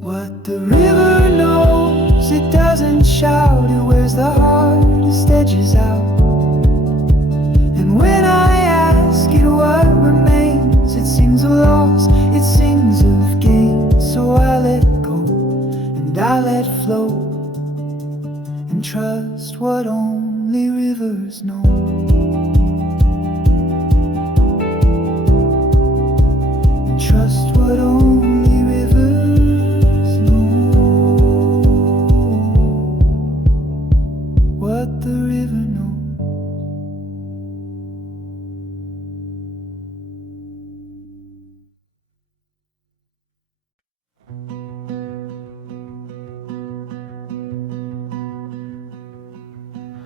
What the river knows, it doesn't shout, it wears the hardest edges out. And when I ask it what remains, it sings of loss, it sings of gain. So I let go and I let flow trust what only rivers know. And trust what only rivers know. What the river knows.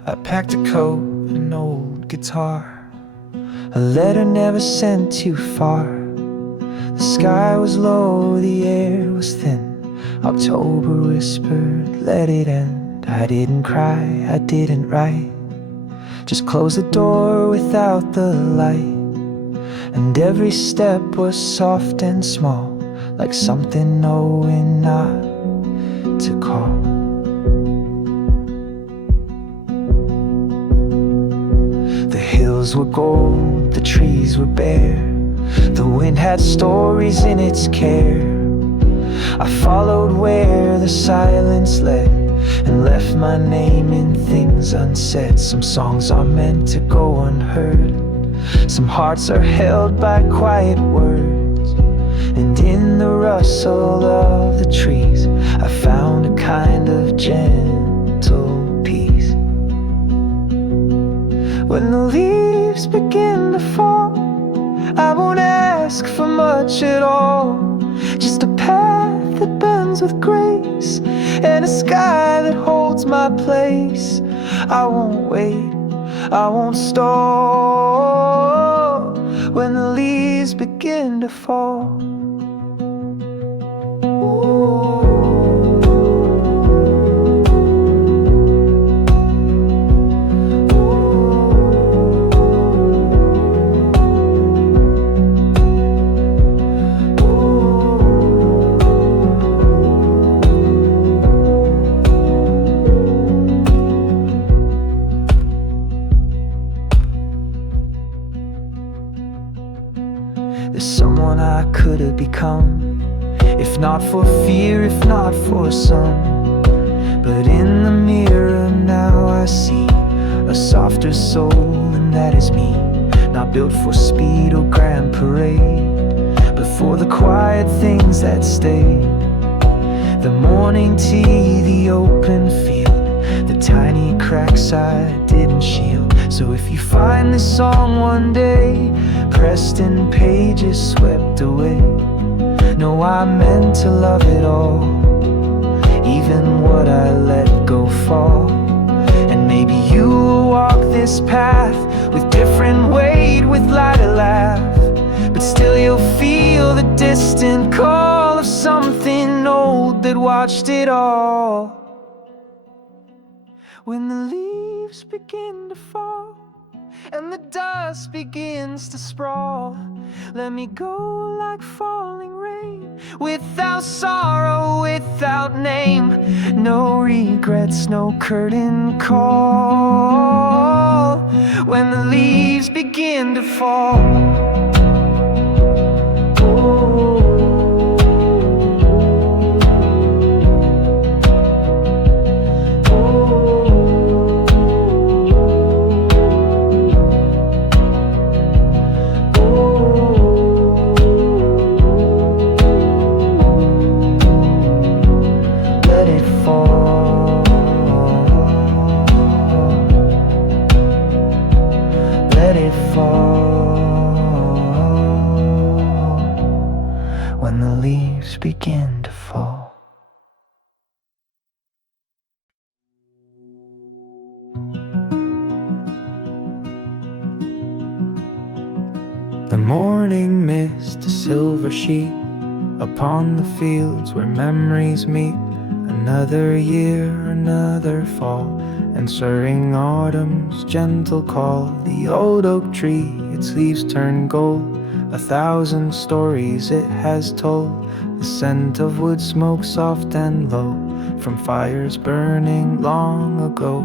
I packed a coat, an old guitar, a letter never sent too far. The sky was low, the air was thin. October whispered, let it end. I didn't cry, I didn't write, just close the door without the light. And every step was soft and small, like something knowing not to call. The hills were gold, the trees were bare, the wind had stories in its care. I followed where the silence led, and left my name in things unsaid. Some songs are meant to go unheard, some hearts are held by quiet words. And in the rustle of the trees, I found a kind of gentle peace. When the leaves begin to fall, I won't ask for much at all, just a path that bends with grace, and a sky that holds my place. I won't wait, I won't stall, when the leaves begin to fall. There's someone I could have become, if not for fear, if not for some. But in the mirror now I see a softer soul, and that is me. Not built for speed or grand parade, but for the quiet things that stay. The morning tea, the open field, the tiny cracks I didn't shield. So if you find this song one day, pressed in pages swept away, know I meant to love it all, even what I let go fall. And maybe you will walk this path with different weight, with lighter laugh, but still you'll feel the distant call of something old that watched it all. When the leaves begin to fall and the dust begins to sprawl, let me go like falling rain, without sorrow, without name. No regrets, no curtain call, when the leaves begin to fall. Let it fall, when the leaves begin to fall. The morning mist, a silver sheet upon the fields where memories meet. Another year, another fall, answering autumn's gentle call. The old oak tree, its leaves turn gold, 1,000 stories it has told. The scent of wood smoke soft and low, from fires burning long ago.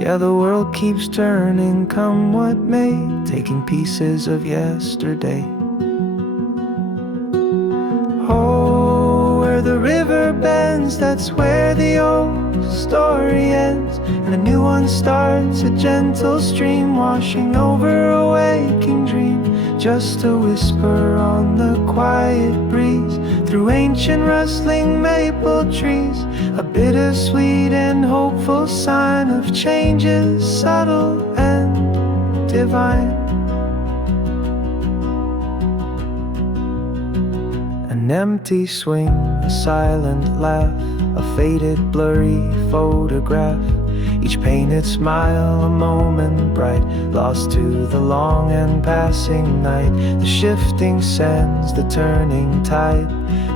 Yeah, the world keeps turning, come what may, taking pieces of yesterday. Oh, where the river bends, that's where the old story ends and a new one starts, a gentle stream washing over a waking dream. Just a whisper on the quiet breeze through ancient rustling maple trees, a bittersweet and hopeful sign of changes subtle and divine. An empty swing, a silent laugh, a faded blurry photograph, each painted smile a moment bright, lost to the long and passing night. The shifting sands, the turning tide,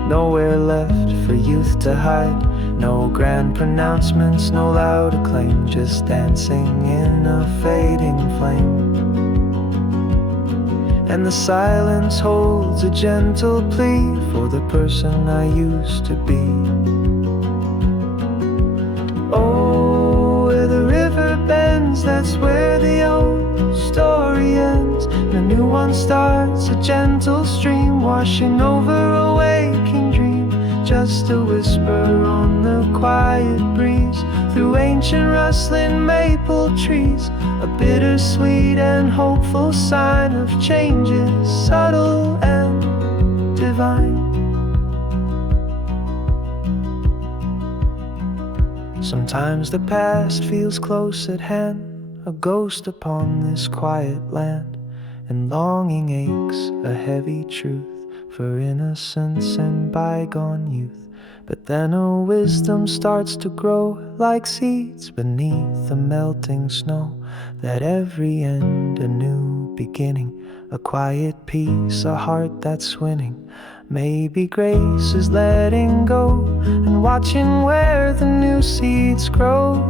nowhere left for youth to hide. No grand pronouncements, no loud acclaim, just dancing in a fading flame. And the silence holds a gentle plea for the person I used to be. Oh, where the river bends, that's where the old story ends, and a new one starts, a gentle stream washing over a waking dream. Just a whisper on the quiet breeze through ancient rustling maple trees, a bittersweet and hopeful sign of changes subtle and divine. Sometimes the past feels close at hand, a ghost upon this quiet land, and longing aches, a heavy truth for innocence and bygone youth. But then a wisdom starts to grow like seeds beneath the melting snow, that every end a new beginning, a quiet peace, a heart that's winning. Maybe grace is letting go and watching where the new seeds grow.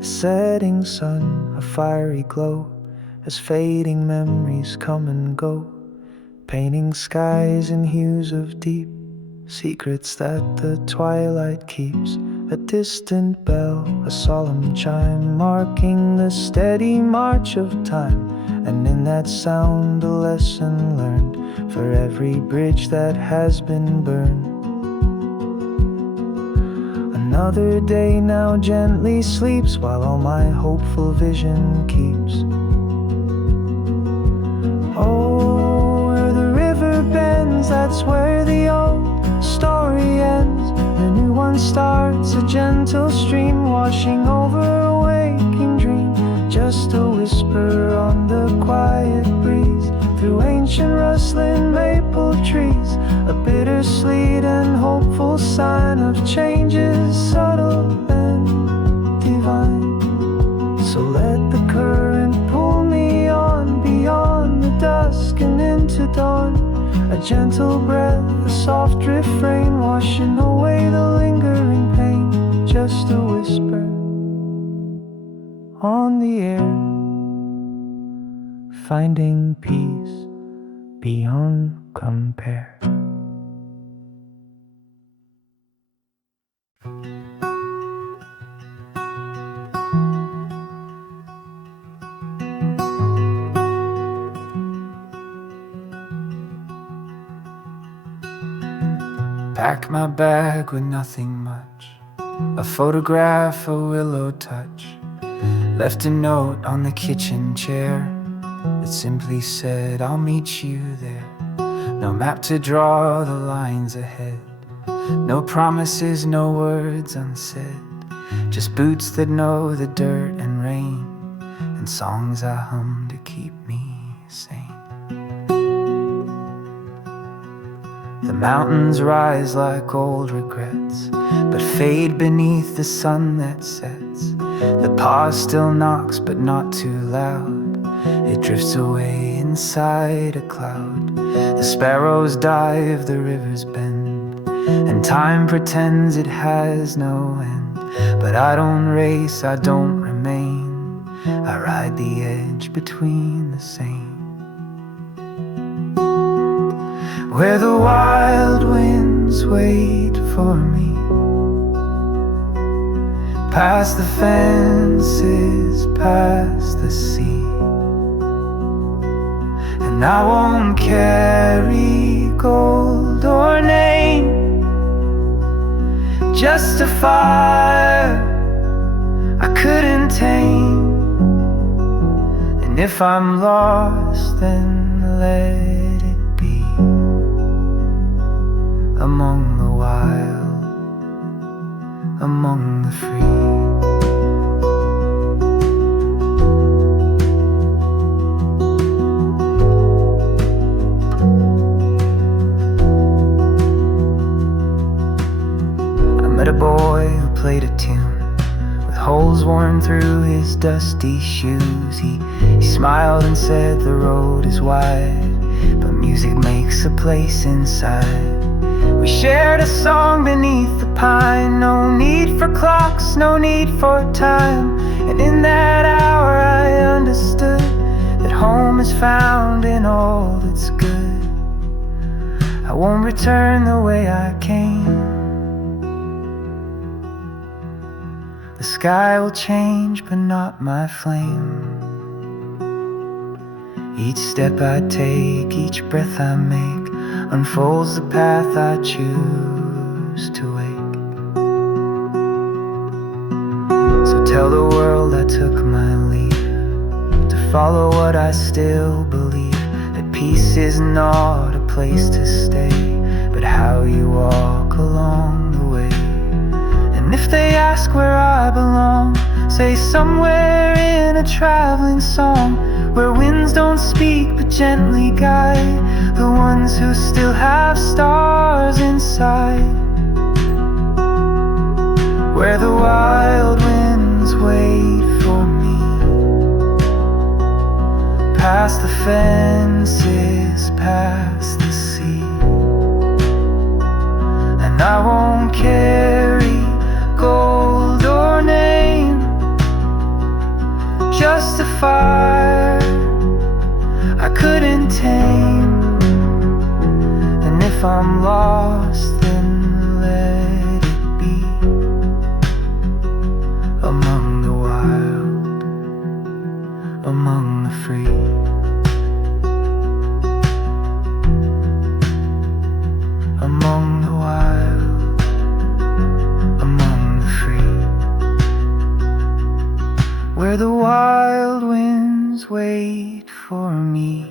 Setting sun, a fiery glow, as fading memories come and go, painting skies in hues of deep, secrets that the twilight keeps. A distant bell, a solemn chime, marking the steady march of time, and in that sound a lesson learned for every bridge that has been burned. Another day now gently sleeps, while all my hopeful vision keeps. Oh, where the river bends, that's where the old story ends, and a new one starts, a gentle stream washing over a waking dream. Just a whisper on the quiet breeze through ancient rustling maple trees, a bittersweet and hopeful sign of changes subtle and divine. So let the current pull me on beyond the dusk and into dawn, a gentle breath, a soft refrain washing away the lingering pain. Just a whisper on the air, finding peace beyond compare. Pack my bag with nothing much, a photograph, a willow touch, left a note on the kitchen chair that simply said, I'll meet you there. No map to draw the lines ahead, no promises, no words unsaid, just boots that know the dirt and rain, and songs I hum to keep me sane. The mountains rise like old regrets, but fade beneath the sun that sets. The pause still knocks, but not too loud. It drifts away inside a cloud. The sparrows dive, the rivers bend, and time pretends it has no end. But I don't race, I don't remain, I ride beside the edge between the same, where the wild winds wait for me, past the fences, past the sea. And I won't carry gold or name, just a fire I couldn't tame. And if I'm lost, then let it be among the wild, among the free. Met a boy who played a tune with holes worn through his dusty shoes. He smiled and said the road is wide, but music makes a place inside. We shared a song beneath the pine, no need for clocks, no need for time. And in that hour I understood that home is found in all that's good. I won't return the way I came. The sky will change, but not my flame. Each step I take, each breath I make, unfolds the path I choose to wake. So tell the world I took my leave, to follow what I still believe, that peace is not a place to stay, but how you walk along the way. And if they ask where I belong, say somewhere in a traveling song, where winds don't speak but gently guide the ones who still have stars inside, where the wild winds wait for me, past the fences, past the sea. And I won't carry gold or name, just a fire I couldn't tame. And if I'm lost, then let it be among the wild, among the free. Among the wild, among the free, where the wild winds wait for me.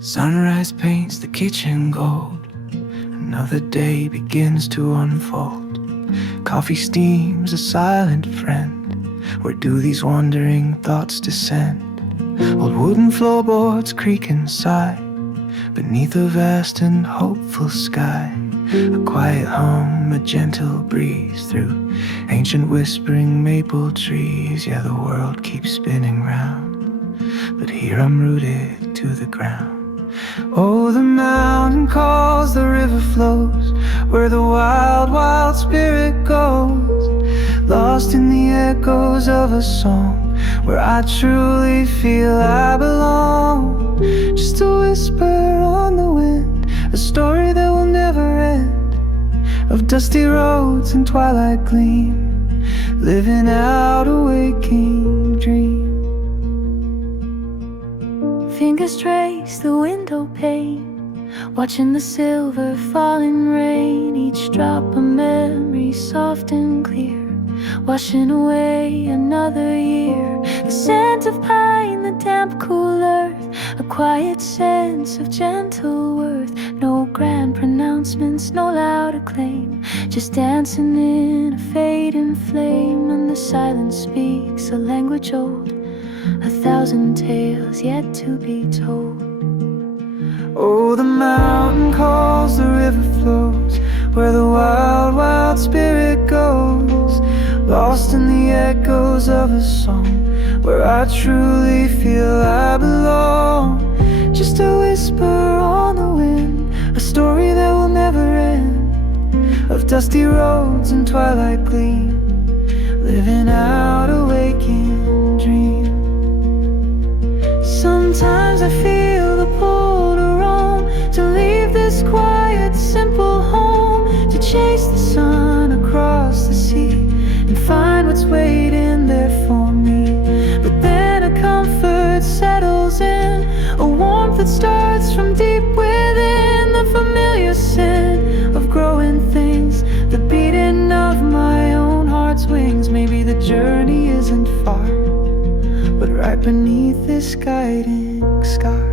Sunrise paints the kitchen gold, another day begins to unfold. Coffee steams a silent friend, where do these wandering thoughts descend? Old wooden floorboards creak and sigh beneath a vast and hopeful sky. A quiet hum, a gentle breeze through ancient whispering maple trees. Yeah, the world keeps spinning round, but here I'm rooted to the ground. Oh, the mountain calls, the river flows, where the wild, wild spirit goes, lost in the echoes of a song, where I truly feel I belong. Just a whisper on the wind, a story that will never end, of dusty roads and twilight gleam, living out a waking dream. Fingers trace the window pane, watching the silver falling rain, each drop a memory soft and clear, washing away another year. The scent of pine, the damp cool earth, a quiet sense of gentle worth. No grand pronouncements, no loud acclaim, just dancing in a fading flame. And the silence speaks a language old, a thousand tales yet to be told. Oh, the mountain calls, the river flows, where the wild, wild spirit goes, lost in the echoes of a song, where I truly feel I belong. Just a whisper on the wind, a story that will never end, of dusty roads and twilight gleam, living out a waking dream. Sometimes I feel the pull to roam, to leave this quiet, simple home, to chase the sun across the sea and find what's waiting there for me. But then a comfort settles in, a warmth that starts from deep within, the familiar scent of growing things, the beating of my own heart's wings. Maybe the journey isn't far, but right beneath this guiding scar.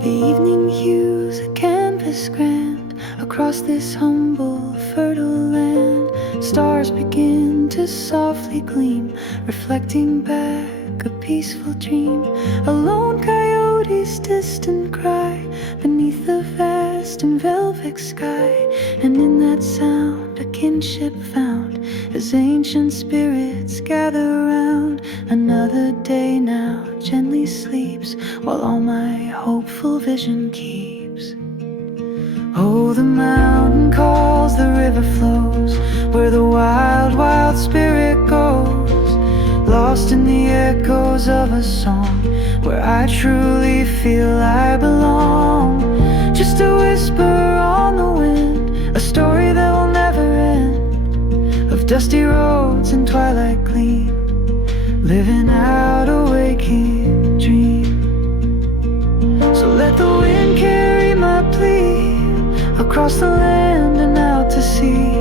The evening hues a canvas grand across this humble, fertile land. Stars begin to softly gleam, reflecting back a peaceful dream. A lone coyote's distant cry beneath the vast and velvet sky, and in that sound a kinship found as ancient spirits gather round. Another day now gently sleeps, while all my hopeful vision keeps. Oh, the mountain calls, the river flows, where the wild, wild spirit goes, lost in the echoes of a song, where I truly feel I belong. Just a whisper on the wind, a story that will never end, of dusty roads and twilight gleam, living out a waking dream. So let the wind carry my plea across the land and out to sea.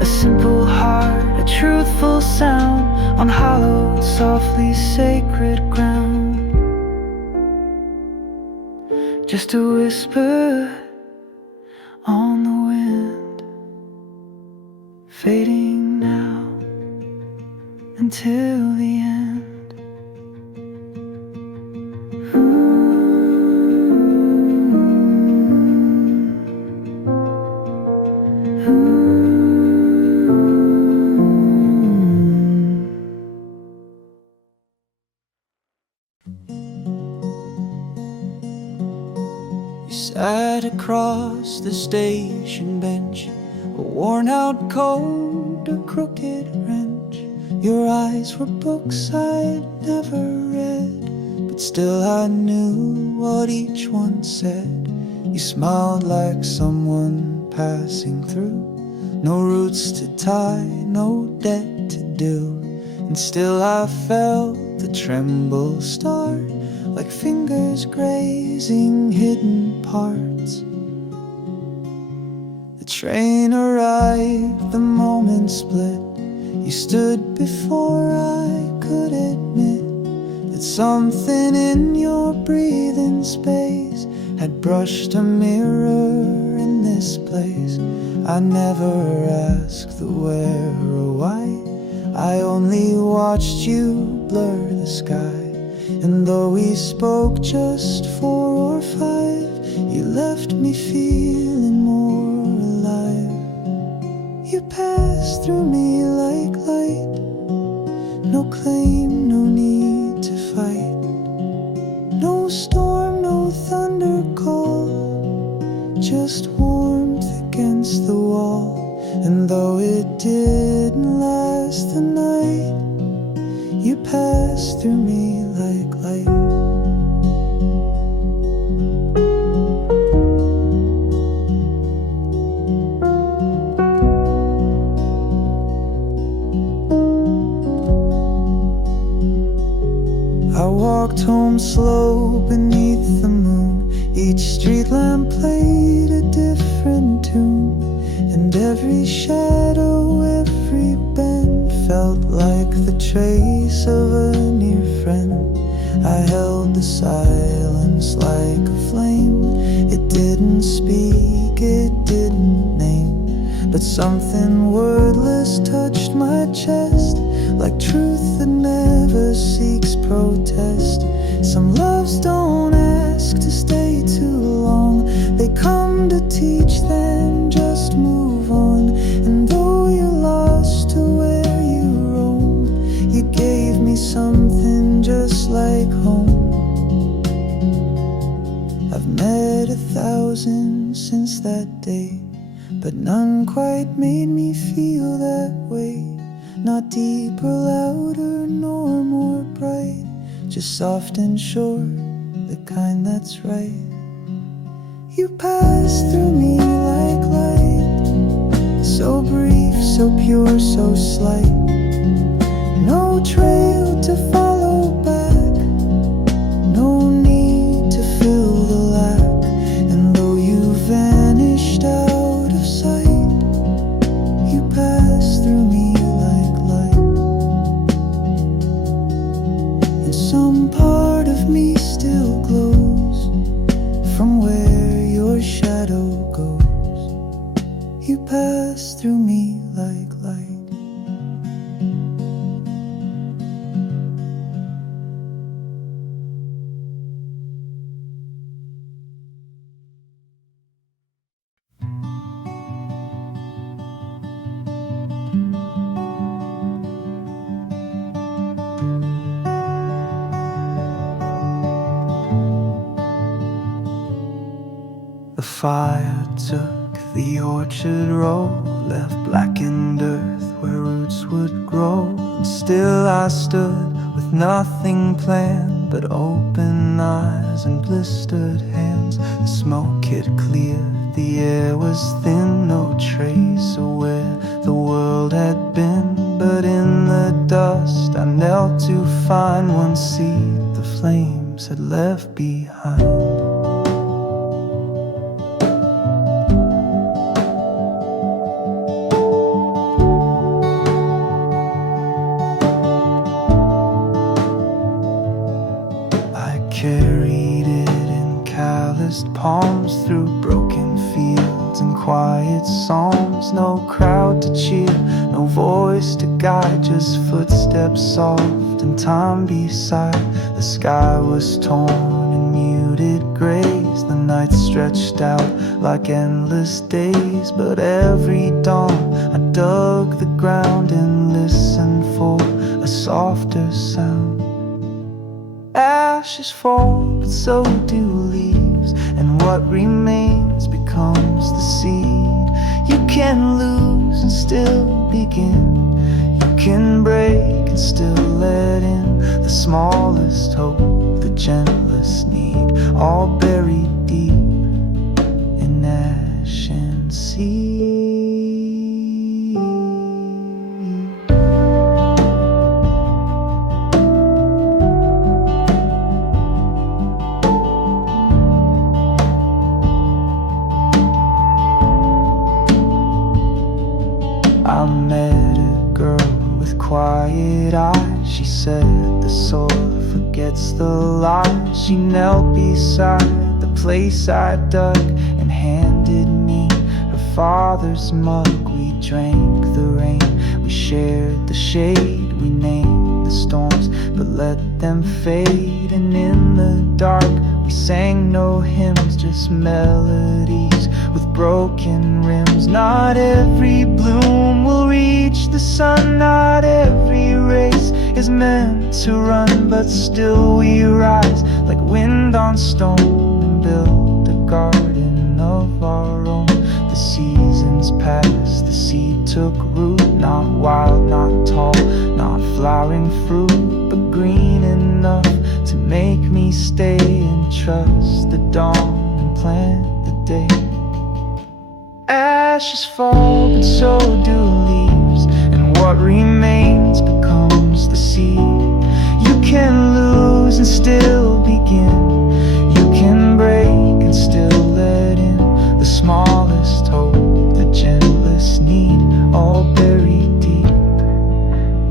A simple heart, a truthful sound, on hallowed, softly sacred ground. Just a whisper on the wind, fading now until the end. Sat across the station bench, a worn-out coat, a crooked wrench. Your eyes were books I'd never read, but still I knew what each one said. You smiled like someone passing through, no roots to tie, no debt to do, and still I felt the tremble start, like fingers grazing hidden parts. The train arrived, the moment split. You stood before I could admit that something in your breathing space had brushed a mirror in this place. I never asked the where or why, I only watched you blur the sky. And though we spoke just 4 or 5, you left me feeling more alive. You passed through me like light, no claim, no need to fight, no storm, no thunder call, just warmth against the wall. And though it didn't last the night, you passed through me like light. I walked home slow beneath the moon. Each street lamp played a different tune, and every shadow, every bend felt like the trace of a near friend. I held the silence like a flame. It didn't speak, it didn't name, but something wordless touched my chest, like truth that never seeks protest. Some loves don't ask to stay too long, they come to teach, then just move on. And though you're lost to where you roam, you gave me something just like home. met 1,000 since that day, but none quite made me feel that way. Not deeper, louder, nor more bright, just soft and short, the kind that's right. You passed through me like light, so brief, so pure, so slight. No trail to follow back, no need to fill the lack. And though you vanished out of sight, you passed through me like light. And some part of me still glows from where your shadow goes. You passed through me like light. The fire took the orchard road, left blackened earth where roots would grow. And still I stood with nothing planned but open eyes and blistered hands. The smoke had cleared, the air was thin, no trace of where the world had been. But in the dust I knelt to find one seed the flames had left behind. Carried it in calloused palms through broken fields and quiet psalms. No crowd to cheer, no voice to guide, just footsteps soft and time beside. The sky was torn in muted grays, the night stretched out like endless days. But every dawn I dug the ground and listened for a softer sound. Ashes fall, but so do leaves, and what remains becomes the seed. You can lose and still begin, you can break and still let in the smallest hope, the gentlest need, all buried deep in ash and sea. I met a girl with quiet eyes. She said the soil forgets the lies. She knelt beside the place I dug and handed me her father's mug. We drank the rain, we shared the shade, we named the storms, but let them fade. And in the dark we sang no hymns, just melodies with broken rims. Not every bloom will reach the sun, not every race is meant to run, but still we rise like wind on stone and build a garden of our own. The seasons passed, the seed took root, not wild, not tall, not flowering fruit, but green enough to make me stay and trust the dawn and plant the day. Ashes fall, but so do leaves, and what remains becomes the seed. You can lose and still begin, you can break and still let in the smallest hope, the gentlest need, all buried deep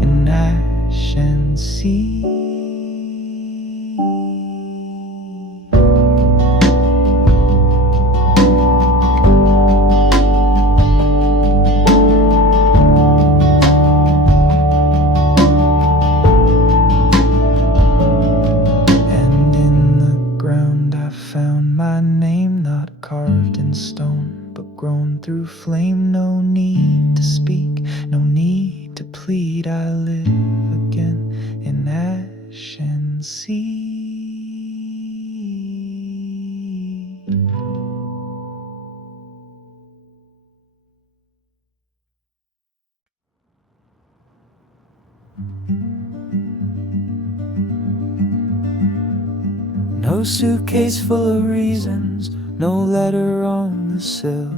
in ash and sea. Through flame, no need to speak, no need to plead. I live again in ash and sea. No suitcase full of reasons, no letter on the sill,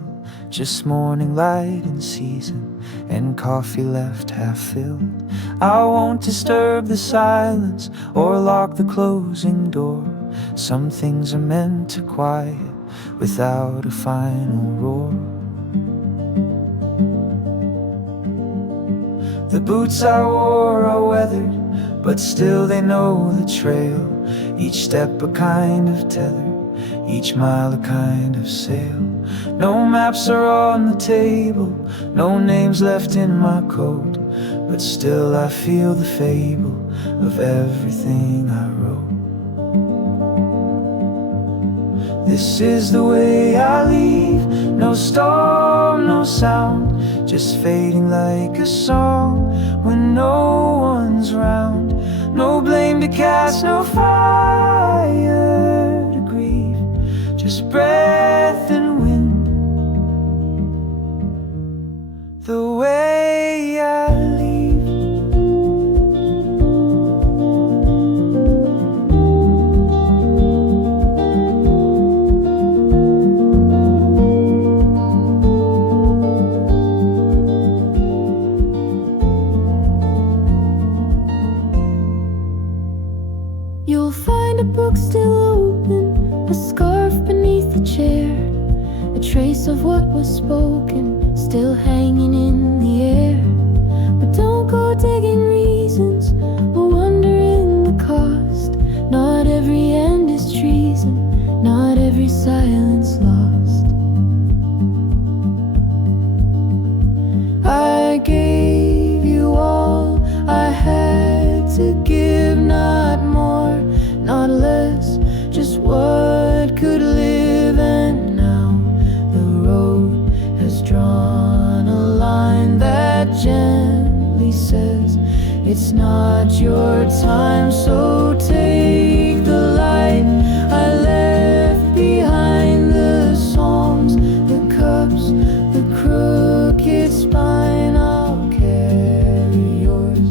just morning light in season and coffee left half filled. I won't disturb the silence or lock the closing door. Some things are meant to quiet without a final roar. The boots I wore are weathered, but still they know the trail. Each step a kind of tether, each mile a kind of sail. No maps are on the table, no names left in my coat, but still I feel the fable of everything I wrote. This is the way I leave, no storm, no sound, just fading like a song when no one's round. No blame to cast, no fire to grieve, just breath and wind. The way I leave. You'll find a book still open, a scarf beneath the chair, a trace of what was spoken still hanging in the air. But don't go digging reasons or wondering the cost. Not every end is treason, not every silence lost. I gave you all I had to give, not more, not less, just what could live. And now the road has drawn a line that gently says it's not your time, so take the light I left behind, the songs, the cups, the crooked spine. I'll carry yours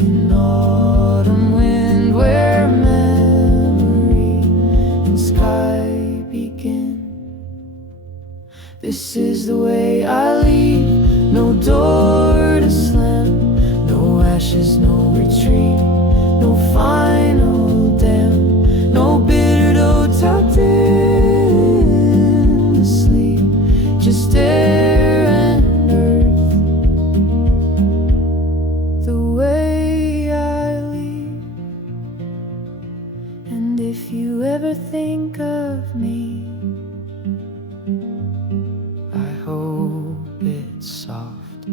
in autumn wind where memory and sky begin. This is the way I leave, no door to slam, no ashes, no retreat, no final damn, no bitter note tucked in the sleep, just air and earth. The way I leave. And if you ever think of me, I hope it's soft.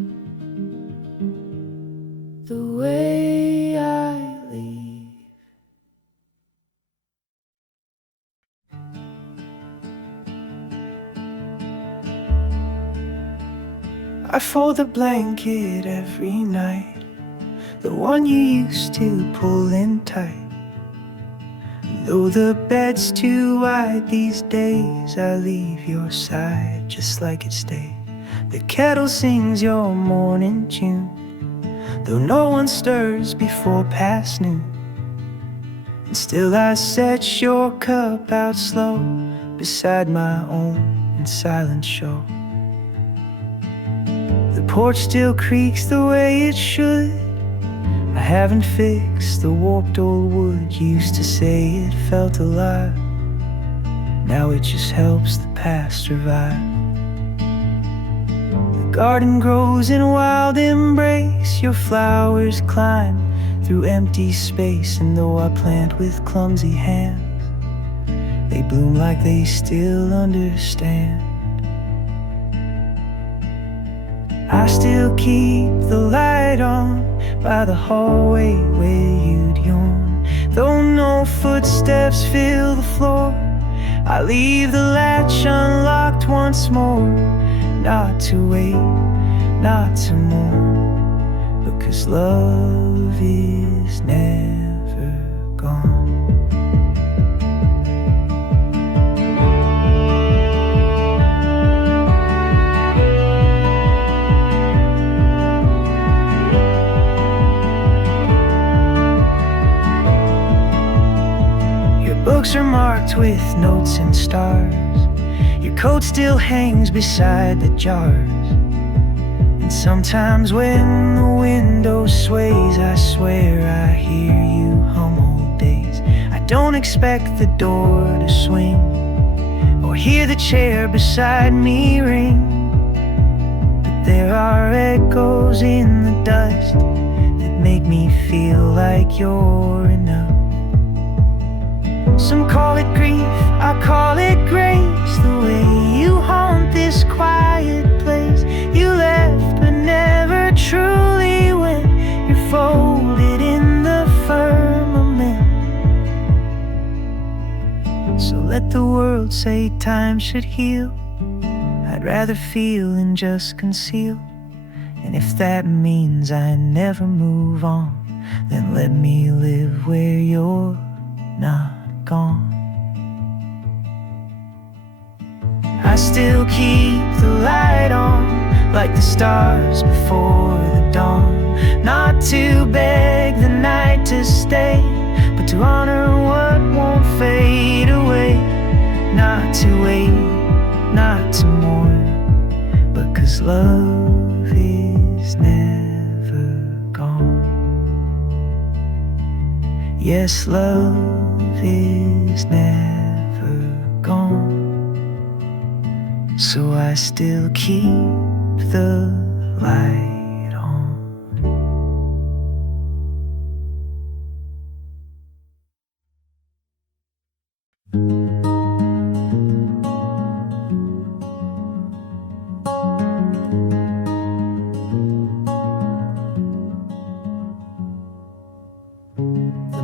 the way I leave. I fold the blanket every night, the one you used to pull in tight. Though the bed's too wide these days, I leave your side just like it stayed. The kettle sings your morning tune, though no one stirs before past noon. And still I set your cup out slow beside my own in silent show. The porch still creaks the way it should. I haven't fixed the warped old wood. Used to say it felt alive, now it just helps the past survive. The garden grows in wild embrace, your flowers climb through empty space. And though I plant with clumsy hands, they bloom like they still understand. I still keep the light on by the hallway where you'd yawn. Though no footsteps fill the floor, I leave the latch unlocked once more. Not to wait, not to mourn, because love is never gone. Books are marked with notes and stars. Your coat still hangs beside the jars. And sometimes when the window sways, I swear I hear you hum old days. I don't expect the door to swing or hear the chair beside me ring, but there are echoes in the dust that make me feel like you're enough. Some call it grief, I call it grace. The way you haunt this quiet place. You left but never truly went. You're folded in the firmament. So let the world say time should heal. I'd rather feel than just conceal. And if that means I never move on, then let me live where you're not gone. I still keep the light on, like the stars before the dawn. Not to beg the night to stay, but to honor what won't fade away. Not to wait, not to mourn, but 'cause love is never gone. Yes, love is never gone. So I still keep the light on.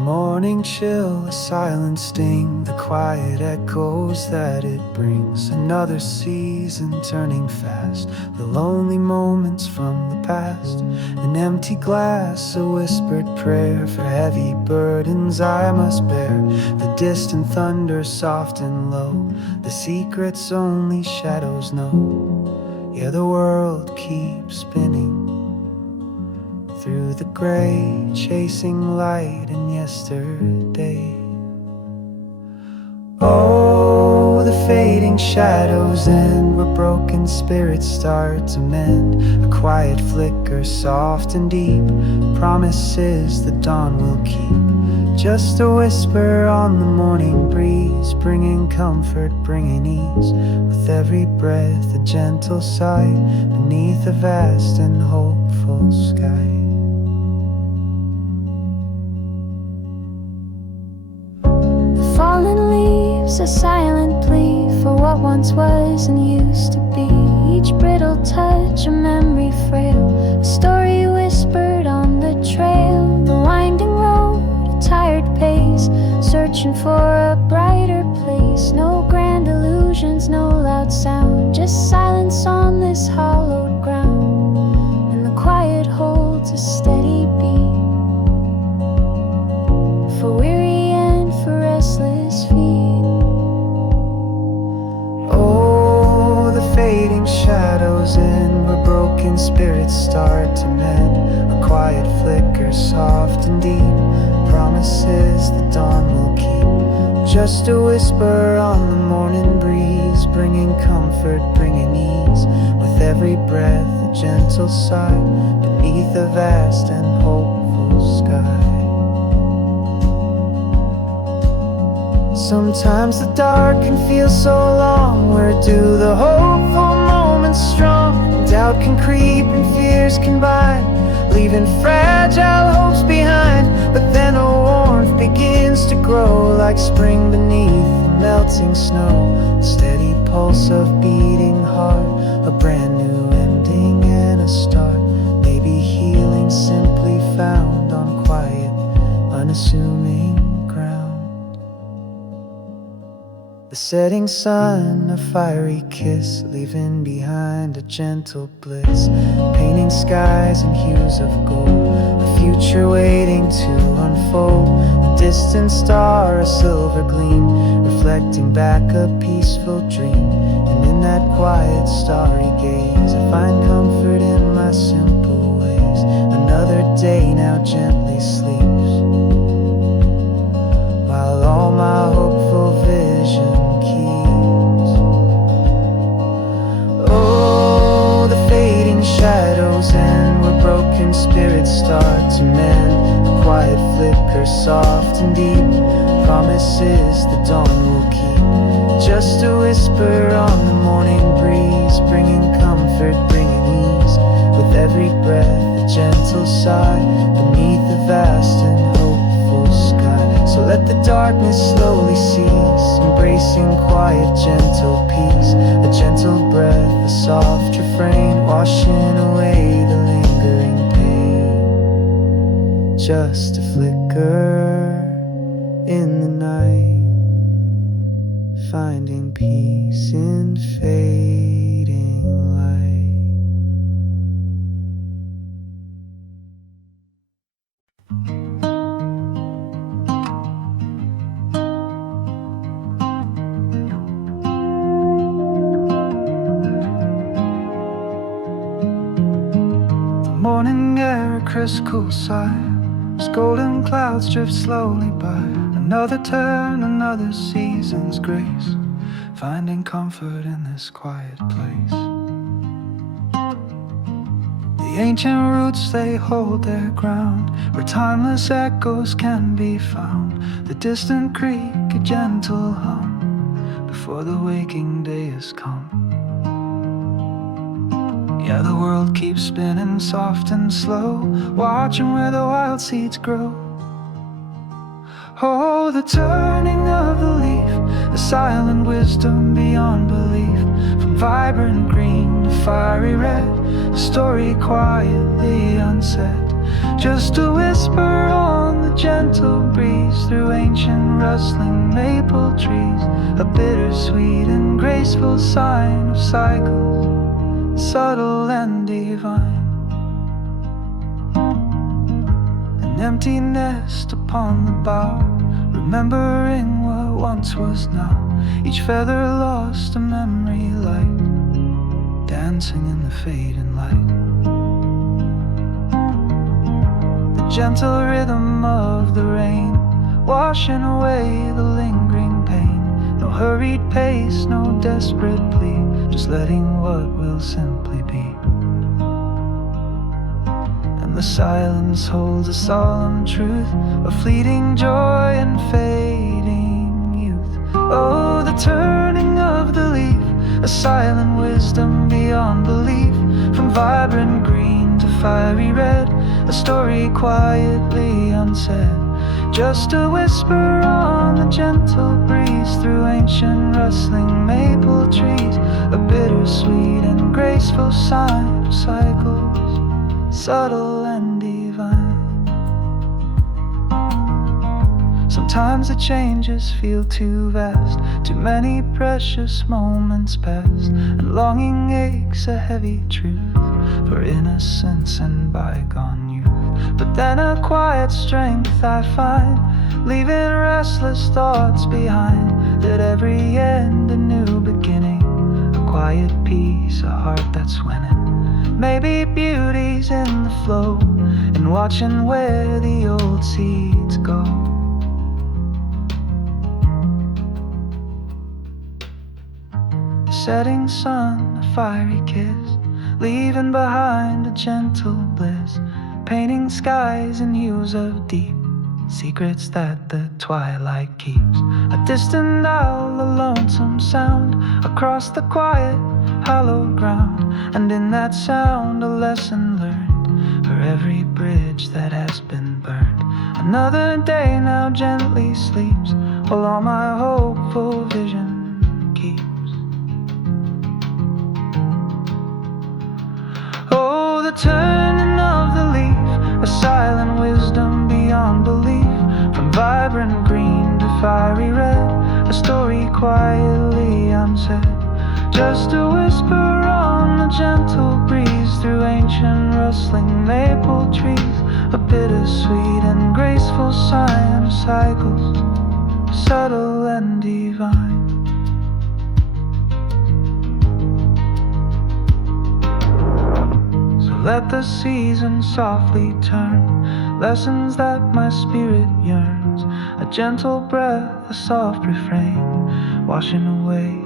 Morning chill, a silent sting, the quiet echoes that it brings. Another season turning fast, the lonely moments from the past. An empty glass, a whispered prayer for heavy burdens I must bear. The distant thunder soft and low, the secrets only shadows know. Yeah, the world keeps spinning through the gray, chasing light in yesterday. Oh, the fading shadows end where broken spirits start to mend. A quiet flicker, soft and deep, promises the dawn will keep. Just a whisper on the morning breeze, bringing comfort, bringing ease. With every breath, a gentle sigh beneath a vast and hopeful sky. Fallen leaves, a silent plea for what once was and used to be. Each brittle touch, a memory frail, a story whispered on the trail. The winding road, a tired pace, searching for a brighter place. No grand illusions, no loud sound, just silence on this hollowed ground. And the quiet holds a steady beat for weary and for restless feet. Oh, the fading shadows end where broken spirits start to mend. A quiet flicker, soft and deep, promises the dawn will keep. Just a whisper on the morning breeze, bringing comfort, bringing ease. With every breath, a gentle sigh beneath a vast and hopeful sky. Sometimes the dark can feel so long. Where do the hopeful moments strong? Doubt can creep and fears combine, leaving fragile hopes behind. But then a warmth begins to grow, like spring beneath the melting snow. A steady pulse of beating heart, a brand new ending and a start. Maybe healing simply found on quiet, unassuming ground. The setting sun, a fiery kiss, leaving behind a gentle bliss. Painting skies in hues of gold, a future waiting to unfold. A distant star, a silver gleam, reflecting back a peaceful dream. And in that quiet starry gaze, I find comfort in my simple ways. Another day now gently sleeps, while all my hopeful promises the dawn will keep. Just a whisper on the morning breeze, bringing comfort, bringing ease. With every breath, a gentle sigh beneath the vast and hopeful sky. So let the darkness slowly cease, embracing quiet, gentle peace. A gentle breath, a soft refrain, washing away the lingering pain. Just a flicker in the night, finding peace in fading light. The morning air, a crisp cool sigh, as golden clouds drift slowly by. Another turn, another season's grace, finding comfort in this quiet place. The ancient roots, they hold their ground, where timeless echoes can be found. The distant creek, a gentle hum, before the waking day has come. Yeah, the world keeps spinning soft and slow, watching where the wild seeds grow. Oh, the turning of the leaf, the silent wisdom beyond belief. From vibrant green to fiery red, a story quietly unsaid. Just a whisper on the gentle breeze, through ancient rustling maple trees. A bittersweet and graceful sign of cycles, subtle and divine. An empty nest upon the bough, remembering what once was now. Each feather lost a memory light, dancing in the fading light. The gentle rhythm of the rain, washing away the lingering pain. No hurried pace, no desperate plea, just letting what will simply be. And the silence holds a solemn truth, a fleeting joy and fading youth. Oh, the turning of the leaf, a silent wisdom beyond belief. From vibrant green to fiery red, a story quietly unsaid. Just a whisper on the gentle breeze, through ancient rustling maple trees. A bittersweet and graceful sign of cycles, subtle and divine. Sometimes the changes feel too vast, too many precious moments past, and longing aches a heavy truth for innocence and bygone youth. But then a quiet strength I find, leaving restless thoughts behind. That every end a new beginning, a quiet peace, a heart that's winning. Maybe beauty's in the flow, in watching where the old seeds go. The setting sun, a fiery kiss, leaving behind a gentle bliss. Painting skies in hues of deep, secrets that the twilight keeps. A distant owl, a lonesome sound, across the quiet, hallowed ground. And in that sound, a lesson learned, for every bridge that has been burned. Another day now gently sleeps, while all my hopeful vision keeps. Oh, the turning of the leaf, a silent wisdom beyond belief. From vibrant green to fiery red, a story quietly unsaid. Just a whisper on the gentle breeze, through ancient rustling maple trees. A bittersweet and graceful sign of cycles, subtle and divine. Let the season softly turn, lessons that my spirit yearns. A gentle breath, a soft refrain, washing away